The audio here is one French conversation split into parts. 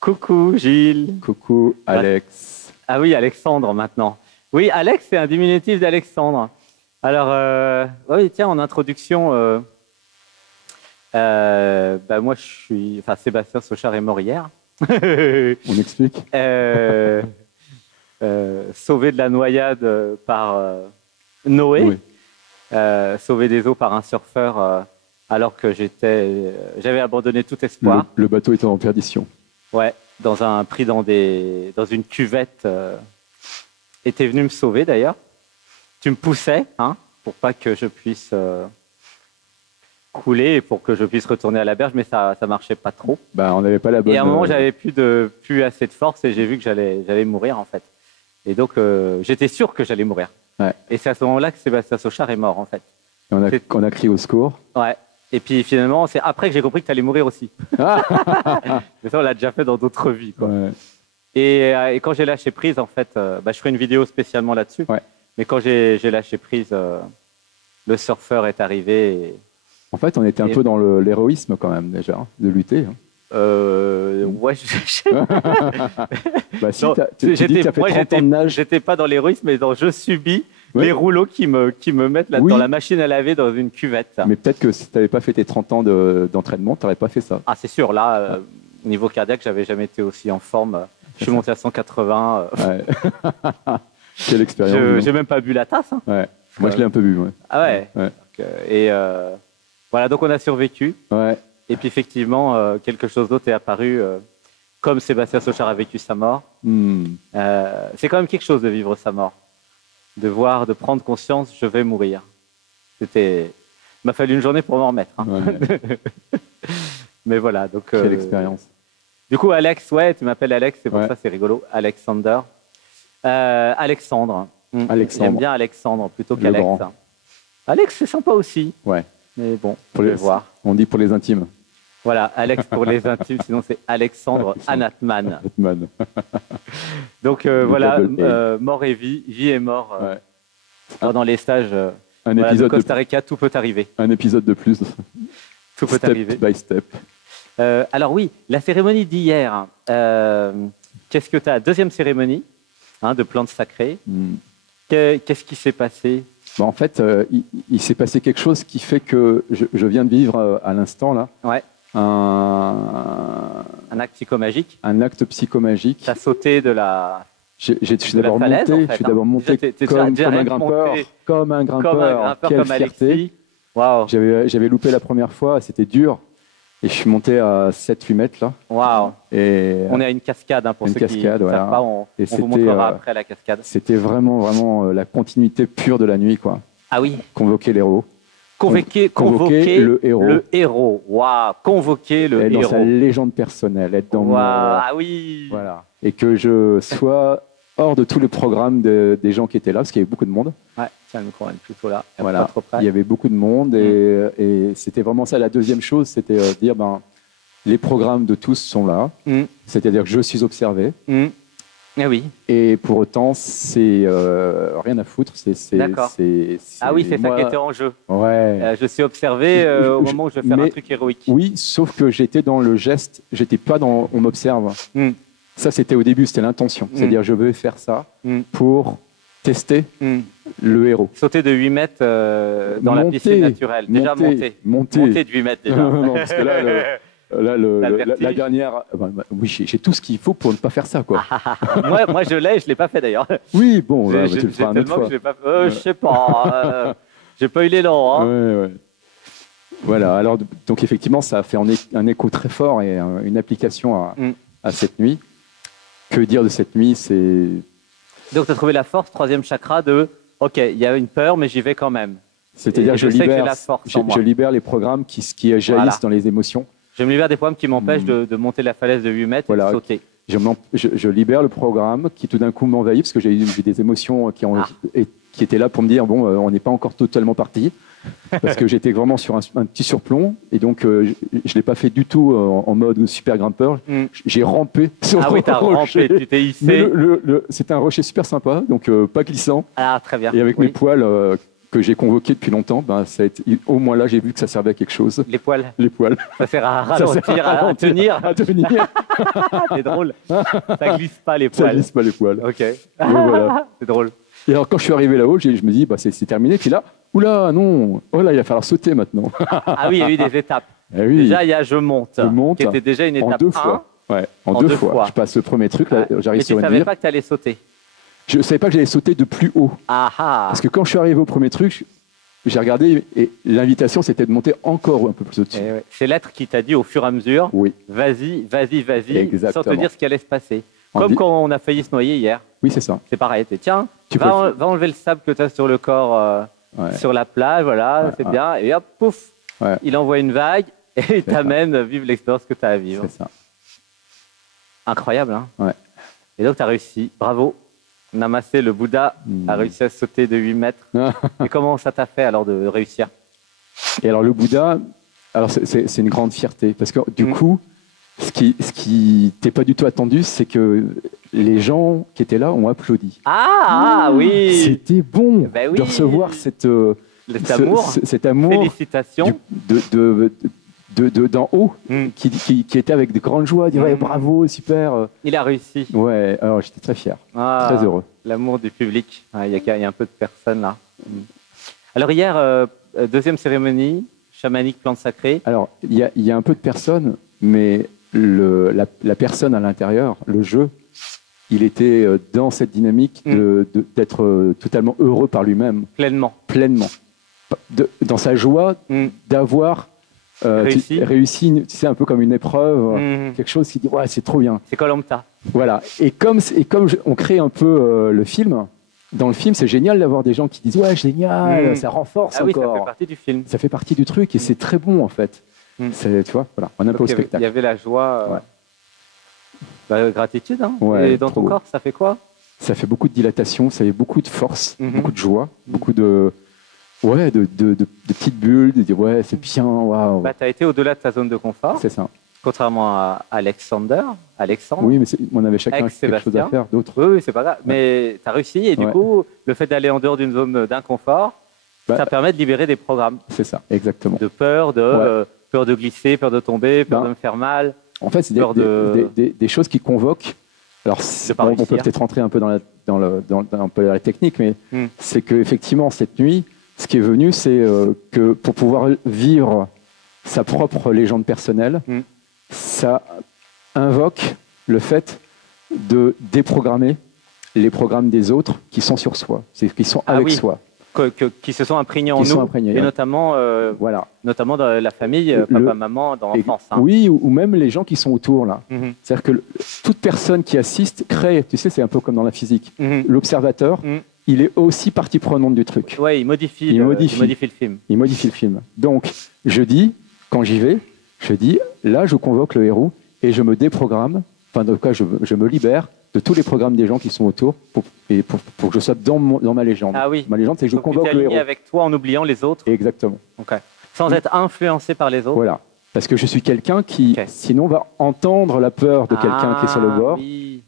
Coucou Gilles. Coucou Alex. Ah oui, Alexandre maintenant. Oui, Alex, c'est un diminutif d'Alexandre. Alors, oui, tiens, en introduction, moi je suis, enfin Sébastien Sauchard est mort hier. On explique. Sauvé de la noyade par Noé, Oui. Sauvé des eaux par un surfeur alors que j'avais abandonné tout espoir. Le bateau était en perdition. Ouais, pris dans une cuvette. Et t'es venu me sauver d'ailleurs. Tu me poussais, hein, pour pas que je puisse couler et pour que je puisse retourner à la berge, mais ça marchait pas trop. Bah, on n'avait pas la bonne. Et à un moment, j'avais plus assez de force et j'ai vu que j'allais mourir en fait. Et donc, j'étais sûr que j'allais mourir. Ouais. Et c'est à ce moment-là que Sébastien Sauchard est mort en fait. Et on a crié au secours. Ouais. Et puis finalement, c'est après que j'ai compris que tu allais mourir aussi. Mais ça, on l'a déjà fait dans d'autres vies, quoi. Ouais. Et quand j'ai lâché prise, en fait, je ferai une vidéo spécialement là-dessus. Ouais. Mais quand j'ai lâché prise, le surfeur est arrivé. En fait, on était un peu dans l'héroïsme quand même déjà, hein, de lutter. Hein. Ouais, Bah, si, tu dis que tu as fait 30 ans de nage. J'étais pas dans l'héroïsme, mais dans je subis les rouleaux qui me mettent là, dans la machine à laver dans une cuvette. Mais peut-être que si tu n'avais pas fait tes 30 ans d'entraînement, tu n'aurais pas fait ça. Ah, c'est sûr, là, au niveau cardiaque, j'avais jamais été aussi en forme. Je suis monté à 180. Ouais. Quelle expérience. J'ai même pas bu la tasse. Hein. Ouais. Moi, je l'ai un peu bu. Ouais. Ah ouais, ouais. Et voilà, donc on a survécu. Ouais. Et puis effectivement, quelque chose d'autre est apparu, comme Sébastien Sauchard a vécu sa mort. C'est quand même quelque chose de vivre sa mort, de prendre conscience, je vais mourir. Il m'a fallu une journée pour m'en remettre. Hein. Ouais. Mais voilà, donc. Quelle expérience. Du coup, Alex, ouais, tu m'appelles Alex, c'est pour ça, c'est rigolo. Alexander. Alexandre. J'aime bien Alexandre plutôt qu'Alex. Hein. Alex, c'est sympa aussi. Ouais. Mais bon, on va voir. On dit pour les intimes. Voilà, Alex pour les intimes, sinon c'est Alexandre Anatman. Donc voilà, mort et vie et mort. Dans les stages de Costa Rica, tout peut arriver. Un épisode de plus. Tout peut arriver. Step by step. Alors oui, la cérémonie d'hier, qu'est-ce que tu as? Deuxième cérémonie de plantes sacrées. Qu'est-ce qui s'est passé? En fait, il s'est passé quelque chose qui fait que je viens de vivre à l'instant là. Ouais. Un acte psychomagique. Un acte psychomagique. Tu as sauté de la. Je suis d'abord monté, en fait, je suis d'abord monté comme un grimpeur, comme Alexis. Wow. J'avais loupé la première fois, c'était dur. Et je suis monté à 7-8 mètres là. Waouh. On est à une cascade pour ceux qui ne savent pas. On vous montrera après la cascade. C'était vraiment la continuité pure de la nuit, quoi. Ah oui. Convoquer l'héros. Convoquer le héros. Le héros. Waouh. Convoquer le héros. Être dans sa légende personnelle. Être dans ah oui. Voilà. Et que je sois hors de tout le programme des gens qui étaient là, parce qu'il y avait beaucoup de monde. Ouais, tiens, le micro est plutôt là. Voilà. Pas trop près. Il y avait beaucoup de monde et c'était vraiment ça. La deuxième chose, c'était dire les programmes de tous sont là. C'est-à-dire que je suis observé. Eh oui. Et pour autant, c'est rien à foutre. D'accord. Ah oui, c'est ça qui était en jeu. Ouais. Je suis observé au moment où je vais faire un truc héroïque. Oui, sauf que j'étais dans le geste. J'étais pas dans on m'observe. Ça, c'était au début, c'était l'intention. C'est-à-dire, je veux faire ça pour tester le héros. Sauter de 8 mètres dans la piscine naturelle. Déjà monter de 8 mètres déjà. Non, parce que là, la dernière... oui, j'ai tout ce qu'il faut pour ne pas faire ça, quoi. moi, je l'ai, je ne l'ai pas fait d'ailleurs. Oui, bon, là, tu le feras une autre fois. Je sais pas. J'ai pas eu l'élan. Hein. Ouais. Voilà, alors, donc effectivement, ça a fait un écho très fort et une application à cette nuit. Que dire de cette nuit? Donc, tu as trouvé la force, troisième chakra, OK, il y a une peur, mais j'y vais quand même. C'est-à-dire que je libère les programmes qui jaillissent dans les émotions. Je me libère des programmes qui m'empêchent de monter la falaise de 8 mètres et de sauter. Je libère le programme qui tout d'un coup m'envahit parce que j'ai des émotions qui étaient là pour me dire on n'est pas encore totalement parti. Parce que j'étais vraiment sur un petit surplomb et donc je ne l'ai pas fait du tout en mode super grimpeur. J'ai rampé sur le rocher. Ah oui, rampé, tu t'es hissé. C'était un rocher super sympa, donc pas glissant. Ah, très bien. Et avec mes poils que j'ai convoqué depuis longtemps, ben, ça a été, au moins là, j'ai vu que ça servait à quelque chose. Les poils. Les poils. Ça sert à ralentir, à tenir. À tenir. C'est drôle. Ça glisse pas les poils. Ça glisse pas les poils. Ok. Voilà. C'est drôle. Et alors, quand je suis arrivé là-haut, je me dis, bah, c'est terminé. Puis là, oula, non. Oh là, il va falloir sauter maintenant. Ah oui, il y a eu des étapes. Eh oui. Déjà, il y a je monte, qui était déjà une étape en deux 1. fois. Ouais, en deux fois. Je passe le premier truc, là, j'arrive sur une Et tu ne savais pas que tu allais sauter. Je ne savais pas que j'allais sauter de plus haut. Ah ah. Parce que quand je suis arrivé au premier truc, j'ai regardé et l'invitation, c'était de monter encore un peu plus au-dessus. Ouais. C'est l'être qui t'a dit au fur et à mesure, oui. Vas-y, Exactement. sans te dire ce qui allait se passer. Comme quand on a failli se noyer hier. Oui, c'est ça. C'est pareil. Tiens, va enlever le sable que tu as sur le corps, sur la plage, voilà, c'est bien. Et hop, pouf, il envoie une vague et il t'amène à vivre l'expérience que tu as à vivre. C'est ça. Incroyable, hein? Ouais. Et donc, tu as réussi. Bravo. Namasé, le Bouddha, a réussi à sauter de 8 mètres. Et comment ça t'a fait alors de réussir? Et alors, le Bouddha, alors c'est une grande fierté. Parce que du coup, ce qui t'est pas du tout attendu, c'est que les gens qui étaient là ont applaudi. Ah oui. C'était bon oui. de recevoir cet amour. Félicitations. D'en haut, qui était avec de grandes joies, dire bravo, super. Il a réussi. Ouais, alors j'étais très fier, très heureux. L'amour du public. Il y a un peu de personnes là. Alors hier, deuxième cérémonie, chamanique, plante sacrée. Alors, il y a un peu de personnes, mais la personne à l'intérieur, le jeu, il était dans cette dynamique d'être totalement heureux par lui-même. Pleinement. Dans sa joie d'avoir réussi, tu sais, un peu comme une épreuve, quelque chose qui dit ouais, c'est trop bien. C'est Koh-Lanta. Voilà. Et comme on crée un peu le film, dans le film, c'est génial d'avoir des gens qui disent ouais, génial, ça renforce encore. Oui, ça fait partie du film. Ça fait partie du truc et c'est très bon en fait. Tu vois, voilà, on est un peu au spectacle. Il y avait la joie, gratitude. Hein. Ouais, et dans ton corps, ça fait quoi? Ça fait beaucoup de dilatation, ça fait beaucoup de force, beaucoup de joie, beaucoup de. Ouais, de petites bulles, de dire ouais, c'est bien, waouh. Tu as été au-delà de ta zone de confort. C'est ça. Contrairement à Alexandre. Oui, mais on avait chacun quelque chose à faire, d'autres. Oui, c'est pas grave. Mais tu as réussi et du coup, le fait d'aller en dehors d'une zone d'inconfort, ça permet de libérer des programmes. C'est ça, exactement. De peur, peur de glisser, peur de tomber, peur de me faire mal. En fait, c'est des choses qui convoquent. Alors, on peut peut-être rentrer un peu dans la technique, mais c'est qu'effectivement, cette nuit, ce qui est venu, c'est que pour pouvoir vivre sa propre légende personnelle, ça invoque le fait de déprogrammer les programmes des autres qui sont sur soi, qui sont avec soi. Qui se sont imprégnés en nous, et notamment dans la famille, papa, maman, dans l'enfance. Hein. Oui, ou même les gens qui sont autour. Là. C'est-à-dire que toute personne qui assiste crée, tu sais, c'est un peu comme dans la physique, l'observateur, il est aussi partie prenante du truc. Oui, il modifie le film. Il modifie le film. Donc, je dis, quand j'y vais, je dis, là, je convoque le héros et je me déprogramme, enfin, en tout cas, je me libère de tous les programmes des gens qui sont autour pour que je sois dans ma légende. Ah oui. Ma légende, c'est que je convoque le héros. Avec toi en oubliant les autres. Exactement. Okay. Sans être influencé par les autres. Voilà. Parce que je suis quelqu'un qui, sinon, va entendre la peur de quelqu'un qui est sur le bord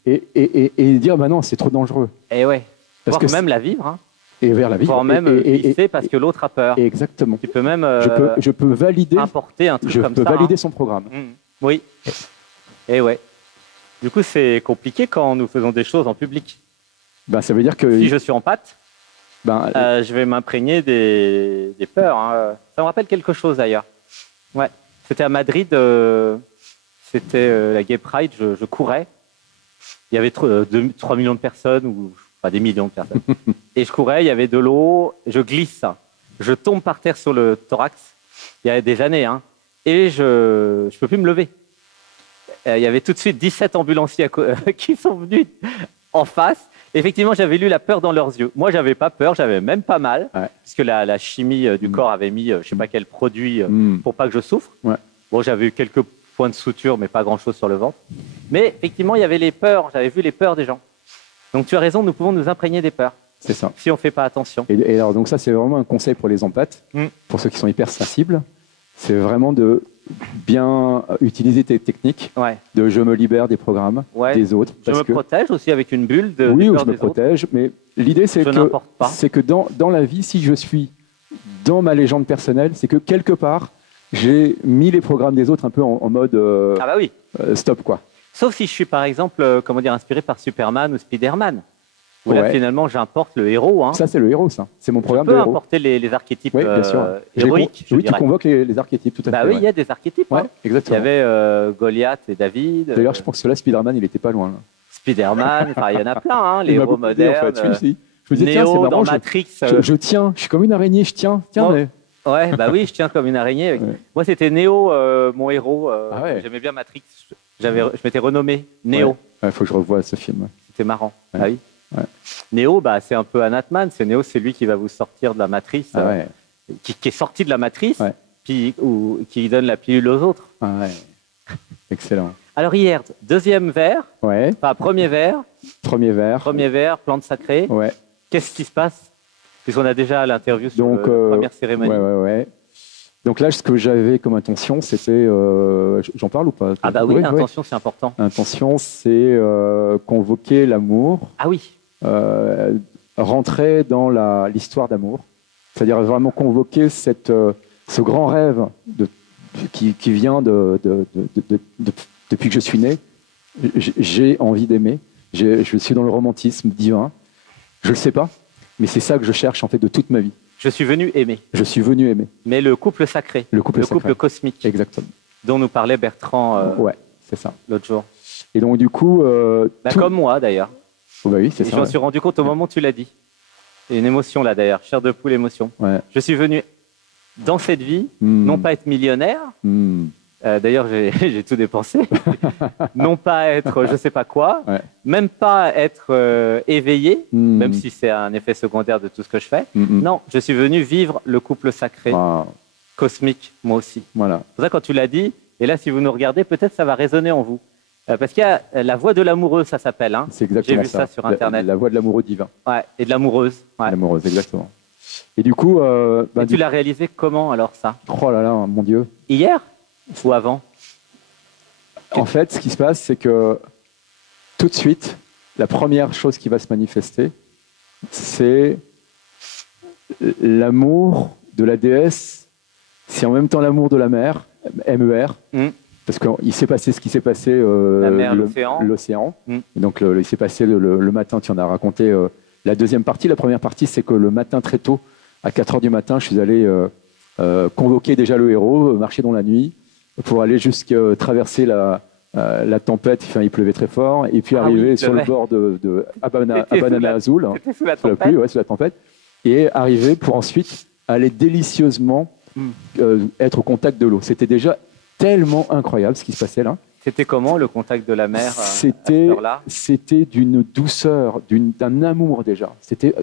et dire, bah non, c'est trop dangereux. Et ouais. Voire même la vivre. Hein. Et vers la vivre. Voire même glisser parce que l'autre a peur. Exactement. Tu peux même je peux valider, importer un truc comme ça. Je peux valider son programme. Oui. Et ouais. Du coup, c'est compliqué quand nous faisons des choses en public. Ben, ça veut dire que... Si je suis en pâte, je vais m'imprégner des peurs. Hein. Ça me rappelle quelque chose d'ailleurs. Ouais. C'était à Madrid, c'était la Gay Pride, je courais. Il y avait 3 millions de personnes, enfin des millions de personnes. Et je courais, il y avait de l'eau, je glisse. Je tombe par terre sur le thorax, il y a des années, hein, et je ne peux plus me lever. Il y avait tout de suite 17 ambulanciers qui sont venus en face. Effectivement, j'avais lu la peur dans leurs yeux. Moi, j'avais pas peur, j'avais même pas mal, puisque la chimie du corps avait mis, je ne sais pas quel produit, pour pas que je souffre. Ouais. Bon, j'avais eu quelques points de suture, mais pas grand-chose sur le ventre. Mais effectivement, il y avait les peurs. J'avais vu les peurs des gens. Donc, tu as raison, nous pouvons nous imprégner des peurs. C'est ça. Si on ne fait pas attention. Et alors, donc ça, c'est vraiment un conseil pour les empathes, pour ceux qui sont hypersensibles. C'est vraiment de bien utiliser tes techniques, de je me libère des programmes des autres. Je me protège aussi avec une bulle de oui, ou je me protège, mais l'idée c'est que dans la vie, si je suis dans ma légende personnelle, c'est que quelque part, j'ai mis les programmes des autres un peu en mode Ah bah oui. stop, quoi. Sauf si je suis par exemple, inspiré par Superman ou Spider-Man. Où là, Ouais. finalement, j'importe le héros. Hein. Ça, c'est le héros, ça. C'est mon Je programme peux de héros. importer les archétypes Oui, bien sûr. héroïques, je Oui, tu dirais. convoques les archétypes, tout à Bah fait. oui, il y a des archétypes. Ouais, Hein. Il y exactement. avait Goliath et David. D'ailleurs, je pense que là, Spider-Man, il était pas loin. Là. Spider-Man, enfin, il y en a plein, hein, les Il m'a héros beaucoup aidé, en modernes. fait. Je me disais, tiens, c'est Néo marrant, dans Matrix. je tiens, je suis comme une araignée, je tiens. Tiens, Bon. mais... Ouais, bah oui, je tiens comme une araignée. Ouais. Moi, c'était Néo, mon héros. Ah ouais. J'aimais bien Matrix. Je m'étais renommé Néo. Il faut que je revoie ce film. C'était marrant. Ouais. Ah oui. Ouais. Néo, bah, c'est un peu un Ant-Man. Néo, c'est lui qui va vous sortir de la matrice, Ah ouais. qui est sorti de la matrice, Ouais. puis qui donne la pilule aux autres. Ah ouais. Excellent. Alors hier, deuxième verre, Ouais. enfin premier verre, Premier verre. plante sacrée. Ouais. Qu'est-ce qui se passe? Puisqu'on a déjà l'interview sur Donc, la première cérémonie. Ouais. Donc là, ce que j'avais comme intention, c'était. J'en parle ou pas? Ah bah oui, Ouais, l'intention, c'est important. L'intention, c'est convoquer l'amour, Ah oui, rentrer dans l'histoire d'amour. C'est-à-dire vraiment convoquer ce grand rêve qui vient depuis que je suis né. J'ai envie d'aimer. Je suis dans le romantisme divin. Je ne le sais pas, mais c'est ça que je cherche en fait de toute ma vie. je suis venu aimer. Je suis venu aimer. Mais le couple sacré, Le couple sacré. cosmique, Exactement. dont nous parlait Bertrand Ouais, c'est ça. l'autre jour. Et donc du coup, Bah, comme moi d'ailleurs. Oh, bah oui, c'est Et ça. j'en Ouais. suis rendu compte au moment où tu l'as dit. Il y a une émotion là d'ailleurs, chair de poule, émotion. Ouais. Je suis venu dans cette vie, Hmm. non pas être millionnaire, Hmm. d'ailleurs j'ai tout dépensé, non pas être je sais pas quoi, Ouais. même pas être éveillé, Hmm. même si c'est un effet secondaire de tout ce que je fais. Hmm. Non, je suis venu vivre le couple sacré, Ah, cosmique, moi aussi. voilà. C'est pour ça quand tu l'as dit, et là si vous nous regardez, peut-être ça va résonner en vous. Parce qu'il y a la voix de l'amoureux, ça s'appelle. Hein. C'est exactement J'ai vu ça sur Internet. La voix de l'amoureux divin. Ouais, et de l'amoureuse. Ouais. L'amoureuse, exactement. Et du coup, Et tu l'as réalisé comment alors ça? oh là là, mon Dieu. Hier ou avant? En fait, ce qui se passe, c'est que tout de suite, la première chose qui va se manifester, c'est l'amour de la déesse. C'est en même temps l'amour de la mer, MER, Mm. parce qu'il s'est passé ce qui s'est passé, La mer, l'océan. l'océan. Mm. Et donc, il s'est passé le matin, tu en as raconté la deuxième partie. La première partie, c'est que le matin, très tôt, à 4 heures du matin, je suis allé convoquer déjà le héros, marcher dans la nuit, pour aller jusqu'à traverser la tempête. Enfin, il pleuvait très fort, et puis Ah arriver oui, il sur le pleuvait. bord de Abana C'était sous la- Azul, C'était sous la sous la tempête. pluie, ouais, sous la tempête, et arriver pour ensuite aller délicieusement être au contact de l'eau. C'était déjà tellement incroyable ce qui se passait là. C'était comment le contact de la mer à cette C'était heure-là? c'était d'une douceur, d'un amour déjà. C'était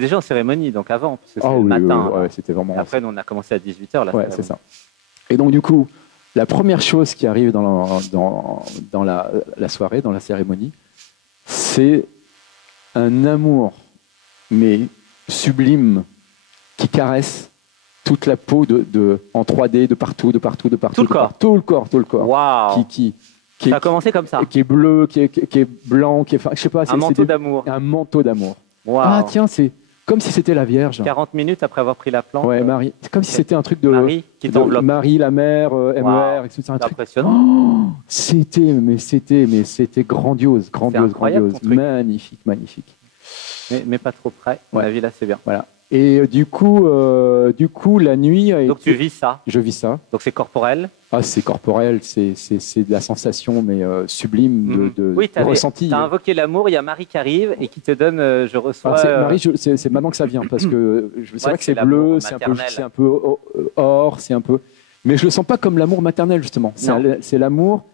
déjà en cérémonie, donc avant, parce que c'est Ah le oui, matin. ouais, c'était vraiment. Après, nous, on a commencé à 18h. Là, Ouais, c'est ça. Et donc, du coup, la première chose qui arrive dans la soirée, dans la cérémonie, c'est un amour, mais sublime, qui caresse toute la peau en 3D, de partout. Tout le corps. Tout le corps. Waouh! Qui Ça a commencé comme ça. est bleu, qui est blanc, enfin, je sais pas. Un manteau d'amour. Un manteau d'amour. Waouh! Ah, tiens, c'est comme si c'était la Vierge. 40 minutes après avoir pris la plante. Ouais, Marie. C'est comme si c'était un truc de Marie qui t'enveloppe. Marie, la mère, MER, Waouh. etc. C'est Un truc. impressionnant. Oh, c'était grandiose, incroyable, ton truc. magnifique. Mais pas trop près. À mon Ouais. avis, là, c'est bien. Voilà. Et du coup, la nuit a Donc, été... tu vis ça. Je vis ça. Donc, c'est corporel. Ah, c'est corporel, c'est de la sensation, mais sublime de Oui, tu ressenti. as invoqué l'amour. Il y a Marie qui arrive et qui te donne, je reçois. Alors, Marie, c'est maintenant que ça vient, parce que c'est vrai que c'est c'est bleu, l'amour c'est maternel. un peu or, c'est un peu... Mais je le sens pas comme l'amour maternel, justement. Non. C'est l'amour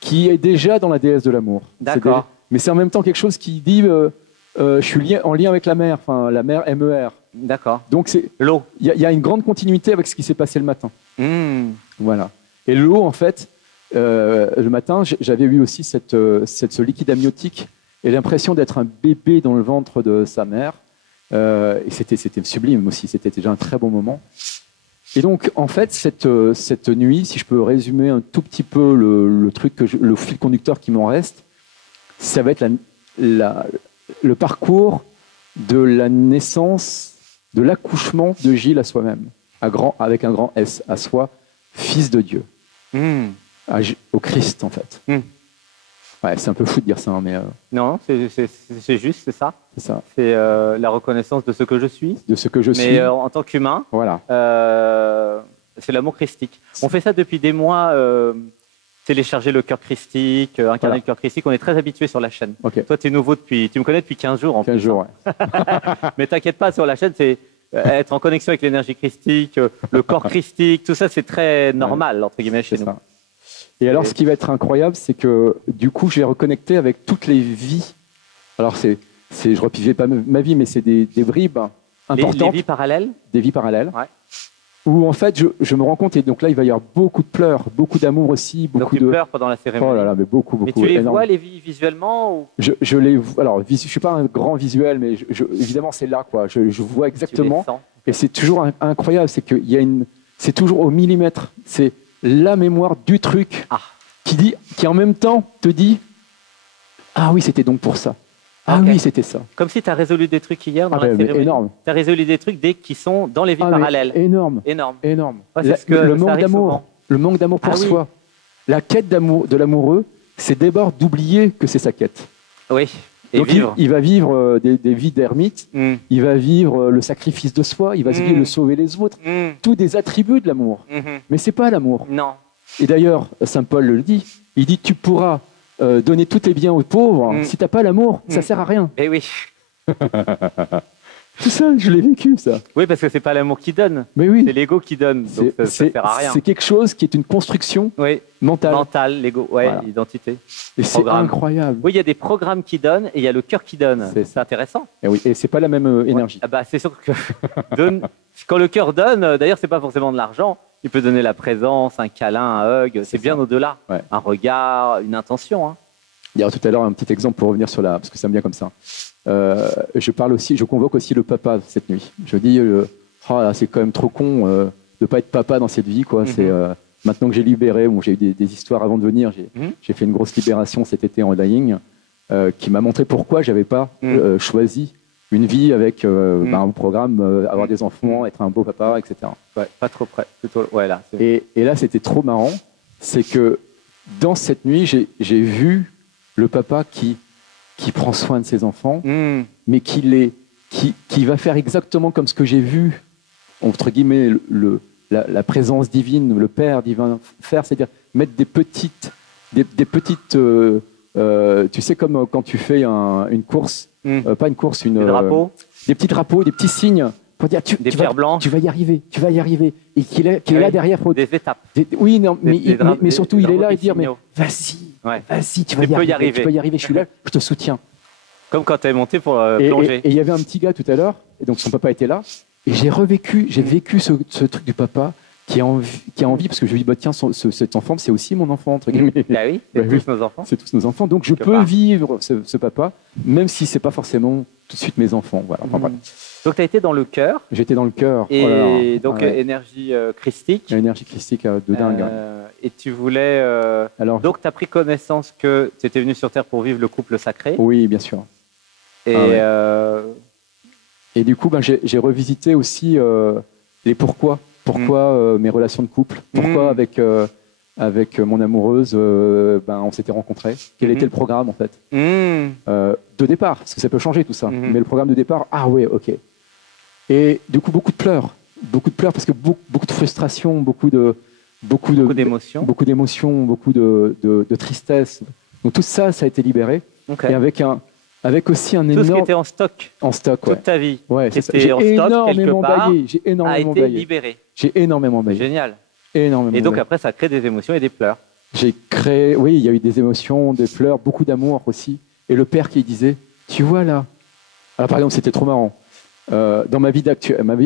qui est déjà dans la déesse de l'amour. D'accord. Mais c'est en même temps quelque chose qui dit, je suis en lien avec la mer, enfin la mer MER. D'accord. Donc L'eau. il y a une grande continuité avec ce qui s'est passé le matin. Mmh. Voilà. Et l'eau, en fait, le matin, j'avais eu aussi ce liquide amniotique et l'impression d'être un bébé dans le ventre de sa mère. Et c'était sublime aussi, c'était déjà un très bon moment. Et donc, en fait, cette nuit, si je peux résumer un tout petit peu le truc, le fil conducteur qui m'en reste, ça va être le parcours de la naissance de l'accouchement de Gilles à soi-même, avec un grand S, à soi, fils de Dieu, au Christ en fait. Ouais, c'est un peu fou de dire ça, hein, mais... Non, c'est juste, c'est ça. C'est ça. C'est la reconnaissance de ce que je suis. De ce que je suis. Mais en tant qu'humain, voilà. C'est l'amour christique. On fait ça depuis des mois, télécharger le cœur christique, incarner le cœur christique. On est très habitués sur la chaîne. Okay. Toi, tu es nouveau tu me connais depuis 15 jours en 15 jours, ouais. Mais t'inquiète pas, sur la chaîne, c'est être en connexion avec l'énergie christique, le corps christique, tout ça, c'est très normal, entre guillemets, chez nous. Ça. Et alors, ce qui va être incroyable, c'est que du coup, je vais reconnecter avec toutes les vies. Alors, je ne repivais pas ma vie, mais c'est des bribes importantes. Les vies parallèles. Des vies parallèles. Ouais. Où en fait, je me rends compte, et donc là, il va y avoir beaucoup de pleurs, beaucoup d'amour aussi, beaucoup donc, tu pleures pendant la cérémonie. Oh là là, mais beaucoup. Mais tu les vois, les vies, visuellement ou... je les vois. Alors, je suis pas un grand visuel, mais évidemment, c'est là, quoi. Je vois exactement. Et c'est toujours incroyable, c'est qu'il y a c'est toujours au millimètre. C'est la mémoire du truc qui en même temps te dit ah oui, c'était donc pour ça. Ah oui, c'était ça. Comme si tu as résolu des trucs hier dans la cérémonie. Énorme. Tu as résolu des trucs qui sont dans les vies parallèles. Énorme. Ouais, le manque d'amour pour soi. La quête d'amour de l'amoureux, c'est d'abord d'oublier que c'est sa quête. Oui. Et donc il va vivre des vies d'ermite, il va vivre le sacrifice de soi, il va se vivre le sauver les autres, tous des attributs de l'amour. Mais c'est pas l'amour. Non. Et d'ailleurs, Saint Paul le dit, il dit tu pourras donner tous tes biens aux pauvres, si tu n'as pas l'amour, ça sert à rien. Eh oui. Tout ça, je l'ai vécu, ça. Oui, parce que c'est pas l'amour qui donne, mais oui. C'est l'ego qui donne, donc ça sert à rien. C'est quelque chose qui est une construction mentale. Mentale, l'ego, l'identité. Et c'est incroyable. Oui, il y a des programmes qui donnent et il y a le cœur qui donne. C'est intéressant. Et oui, et c'est pas la même énergie. Ah bah, c'est sûr que quand le cœur donne, d'ailleurs, c'est pas forcément de l'argent. Il peut donner la présence, un câlin, un hug, c'est bien au-delà. Ouais. Un regard, une intention. Hein. D'ailleurs, tout à l'heure, un petit exemple pour revenir sur parce que ça me vient comme ça. Je convoque aussi le papa cette nuit. Je dis, c'est quand même trop con de ne pas être papa dans cette vie. Quoi. Maintenant que j'ai libéré, j'ai eu des histoires avant de venir, j'ai fait une grosse libération cet été en dying qui m'a montré pourquoi je n'avais pas choisi une vie avec un programme, avoir des enfants, être un beau papa, etc. Ouais, pas trop près. Plutôt, là, et là, c'était trop marrant. C'est que dans cette nuit, j'ai vu le papa qui prend soin de ses enfants, mais qui va faire exactement comme ce que j'ai vu, entre guillemets, la présence divine, le Père divin faire, c'est-à-dire mettre des petites tu sais, comme quand tu fais une course, pas une course, des drapeaux, des petits drapeaux, des petits signes, pour dire des pierres blanches. Tu vas y arriver, et qu'il est là derrière. Des étapes. Oui, non, mais surtout, il est là et dire, mais vas-y, tu vas y arriver, je suis là, je te soutiens. Comme quand tu es monté pour plonger. Et il y avait un petit gars tout à l'heure, et donc son papa était là, et j'ai vécu ce truc du papa qui a envie, parce que je lui dis, tiens, cet enfant, c'est aussi mon enfant, entre guillemets. Bah oui, c'est tous nos enfants. C'est tous nos enfants, donc je peux vivre ce papa, même si c'est pas forcément tout de suite mes enfants. Voilà. Enfin, donc tu as été dans le cœur. J'étais dans le cœur. Et donc énergie christique. Énergie christique de dingue. Et tu voulais... donc tu as pris connaissance que tu étais venu sur Terre pour vivre le couple sacré. Oui, bien sûr. Et du coup, j'ai revisité aussi les pourquoi. Pourquoi mes relations de couple? Pourquoi avec mon amoureuse, on s'était rencontrés? Quel était le programme en fait de départ? Parce que ça peut changer tout ça. Mais le programme de départ, ok. Et du coup, beaucoup de pleurs parce que beaucoup de frustration, beaucoup d'émotions, beaucoup de tristesse. Donc tout ça, ça a été libéré. Okay. Et avec aussi un énorme... Tout ce qui était en stock. Toute ta vie. Ouais, qui était en stock quelque part, j'ai énormément baillé. Libéré. J'ai énormément baillé. Génial. Énormément. Et donc après, ça crée des émotions et des pleurs. Il y a eu des émotions, des pleurs, beaucoup d'amour aussi. Et le père qui disait, tu vois là. Alors par exemple, c'était trop marrant. Dans ma vie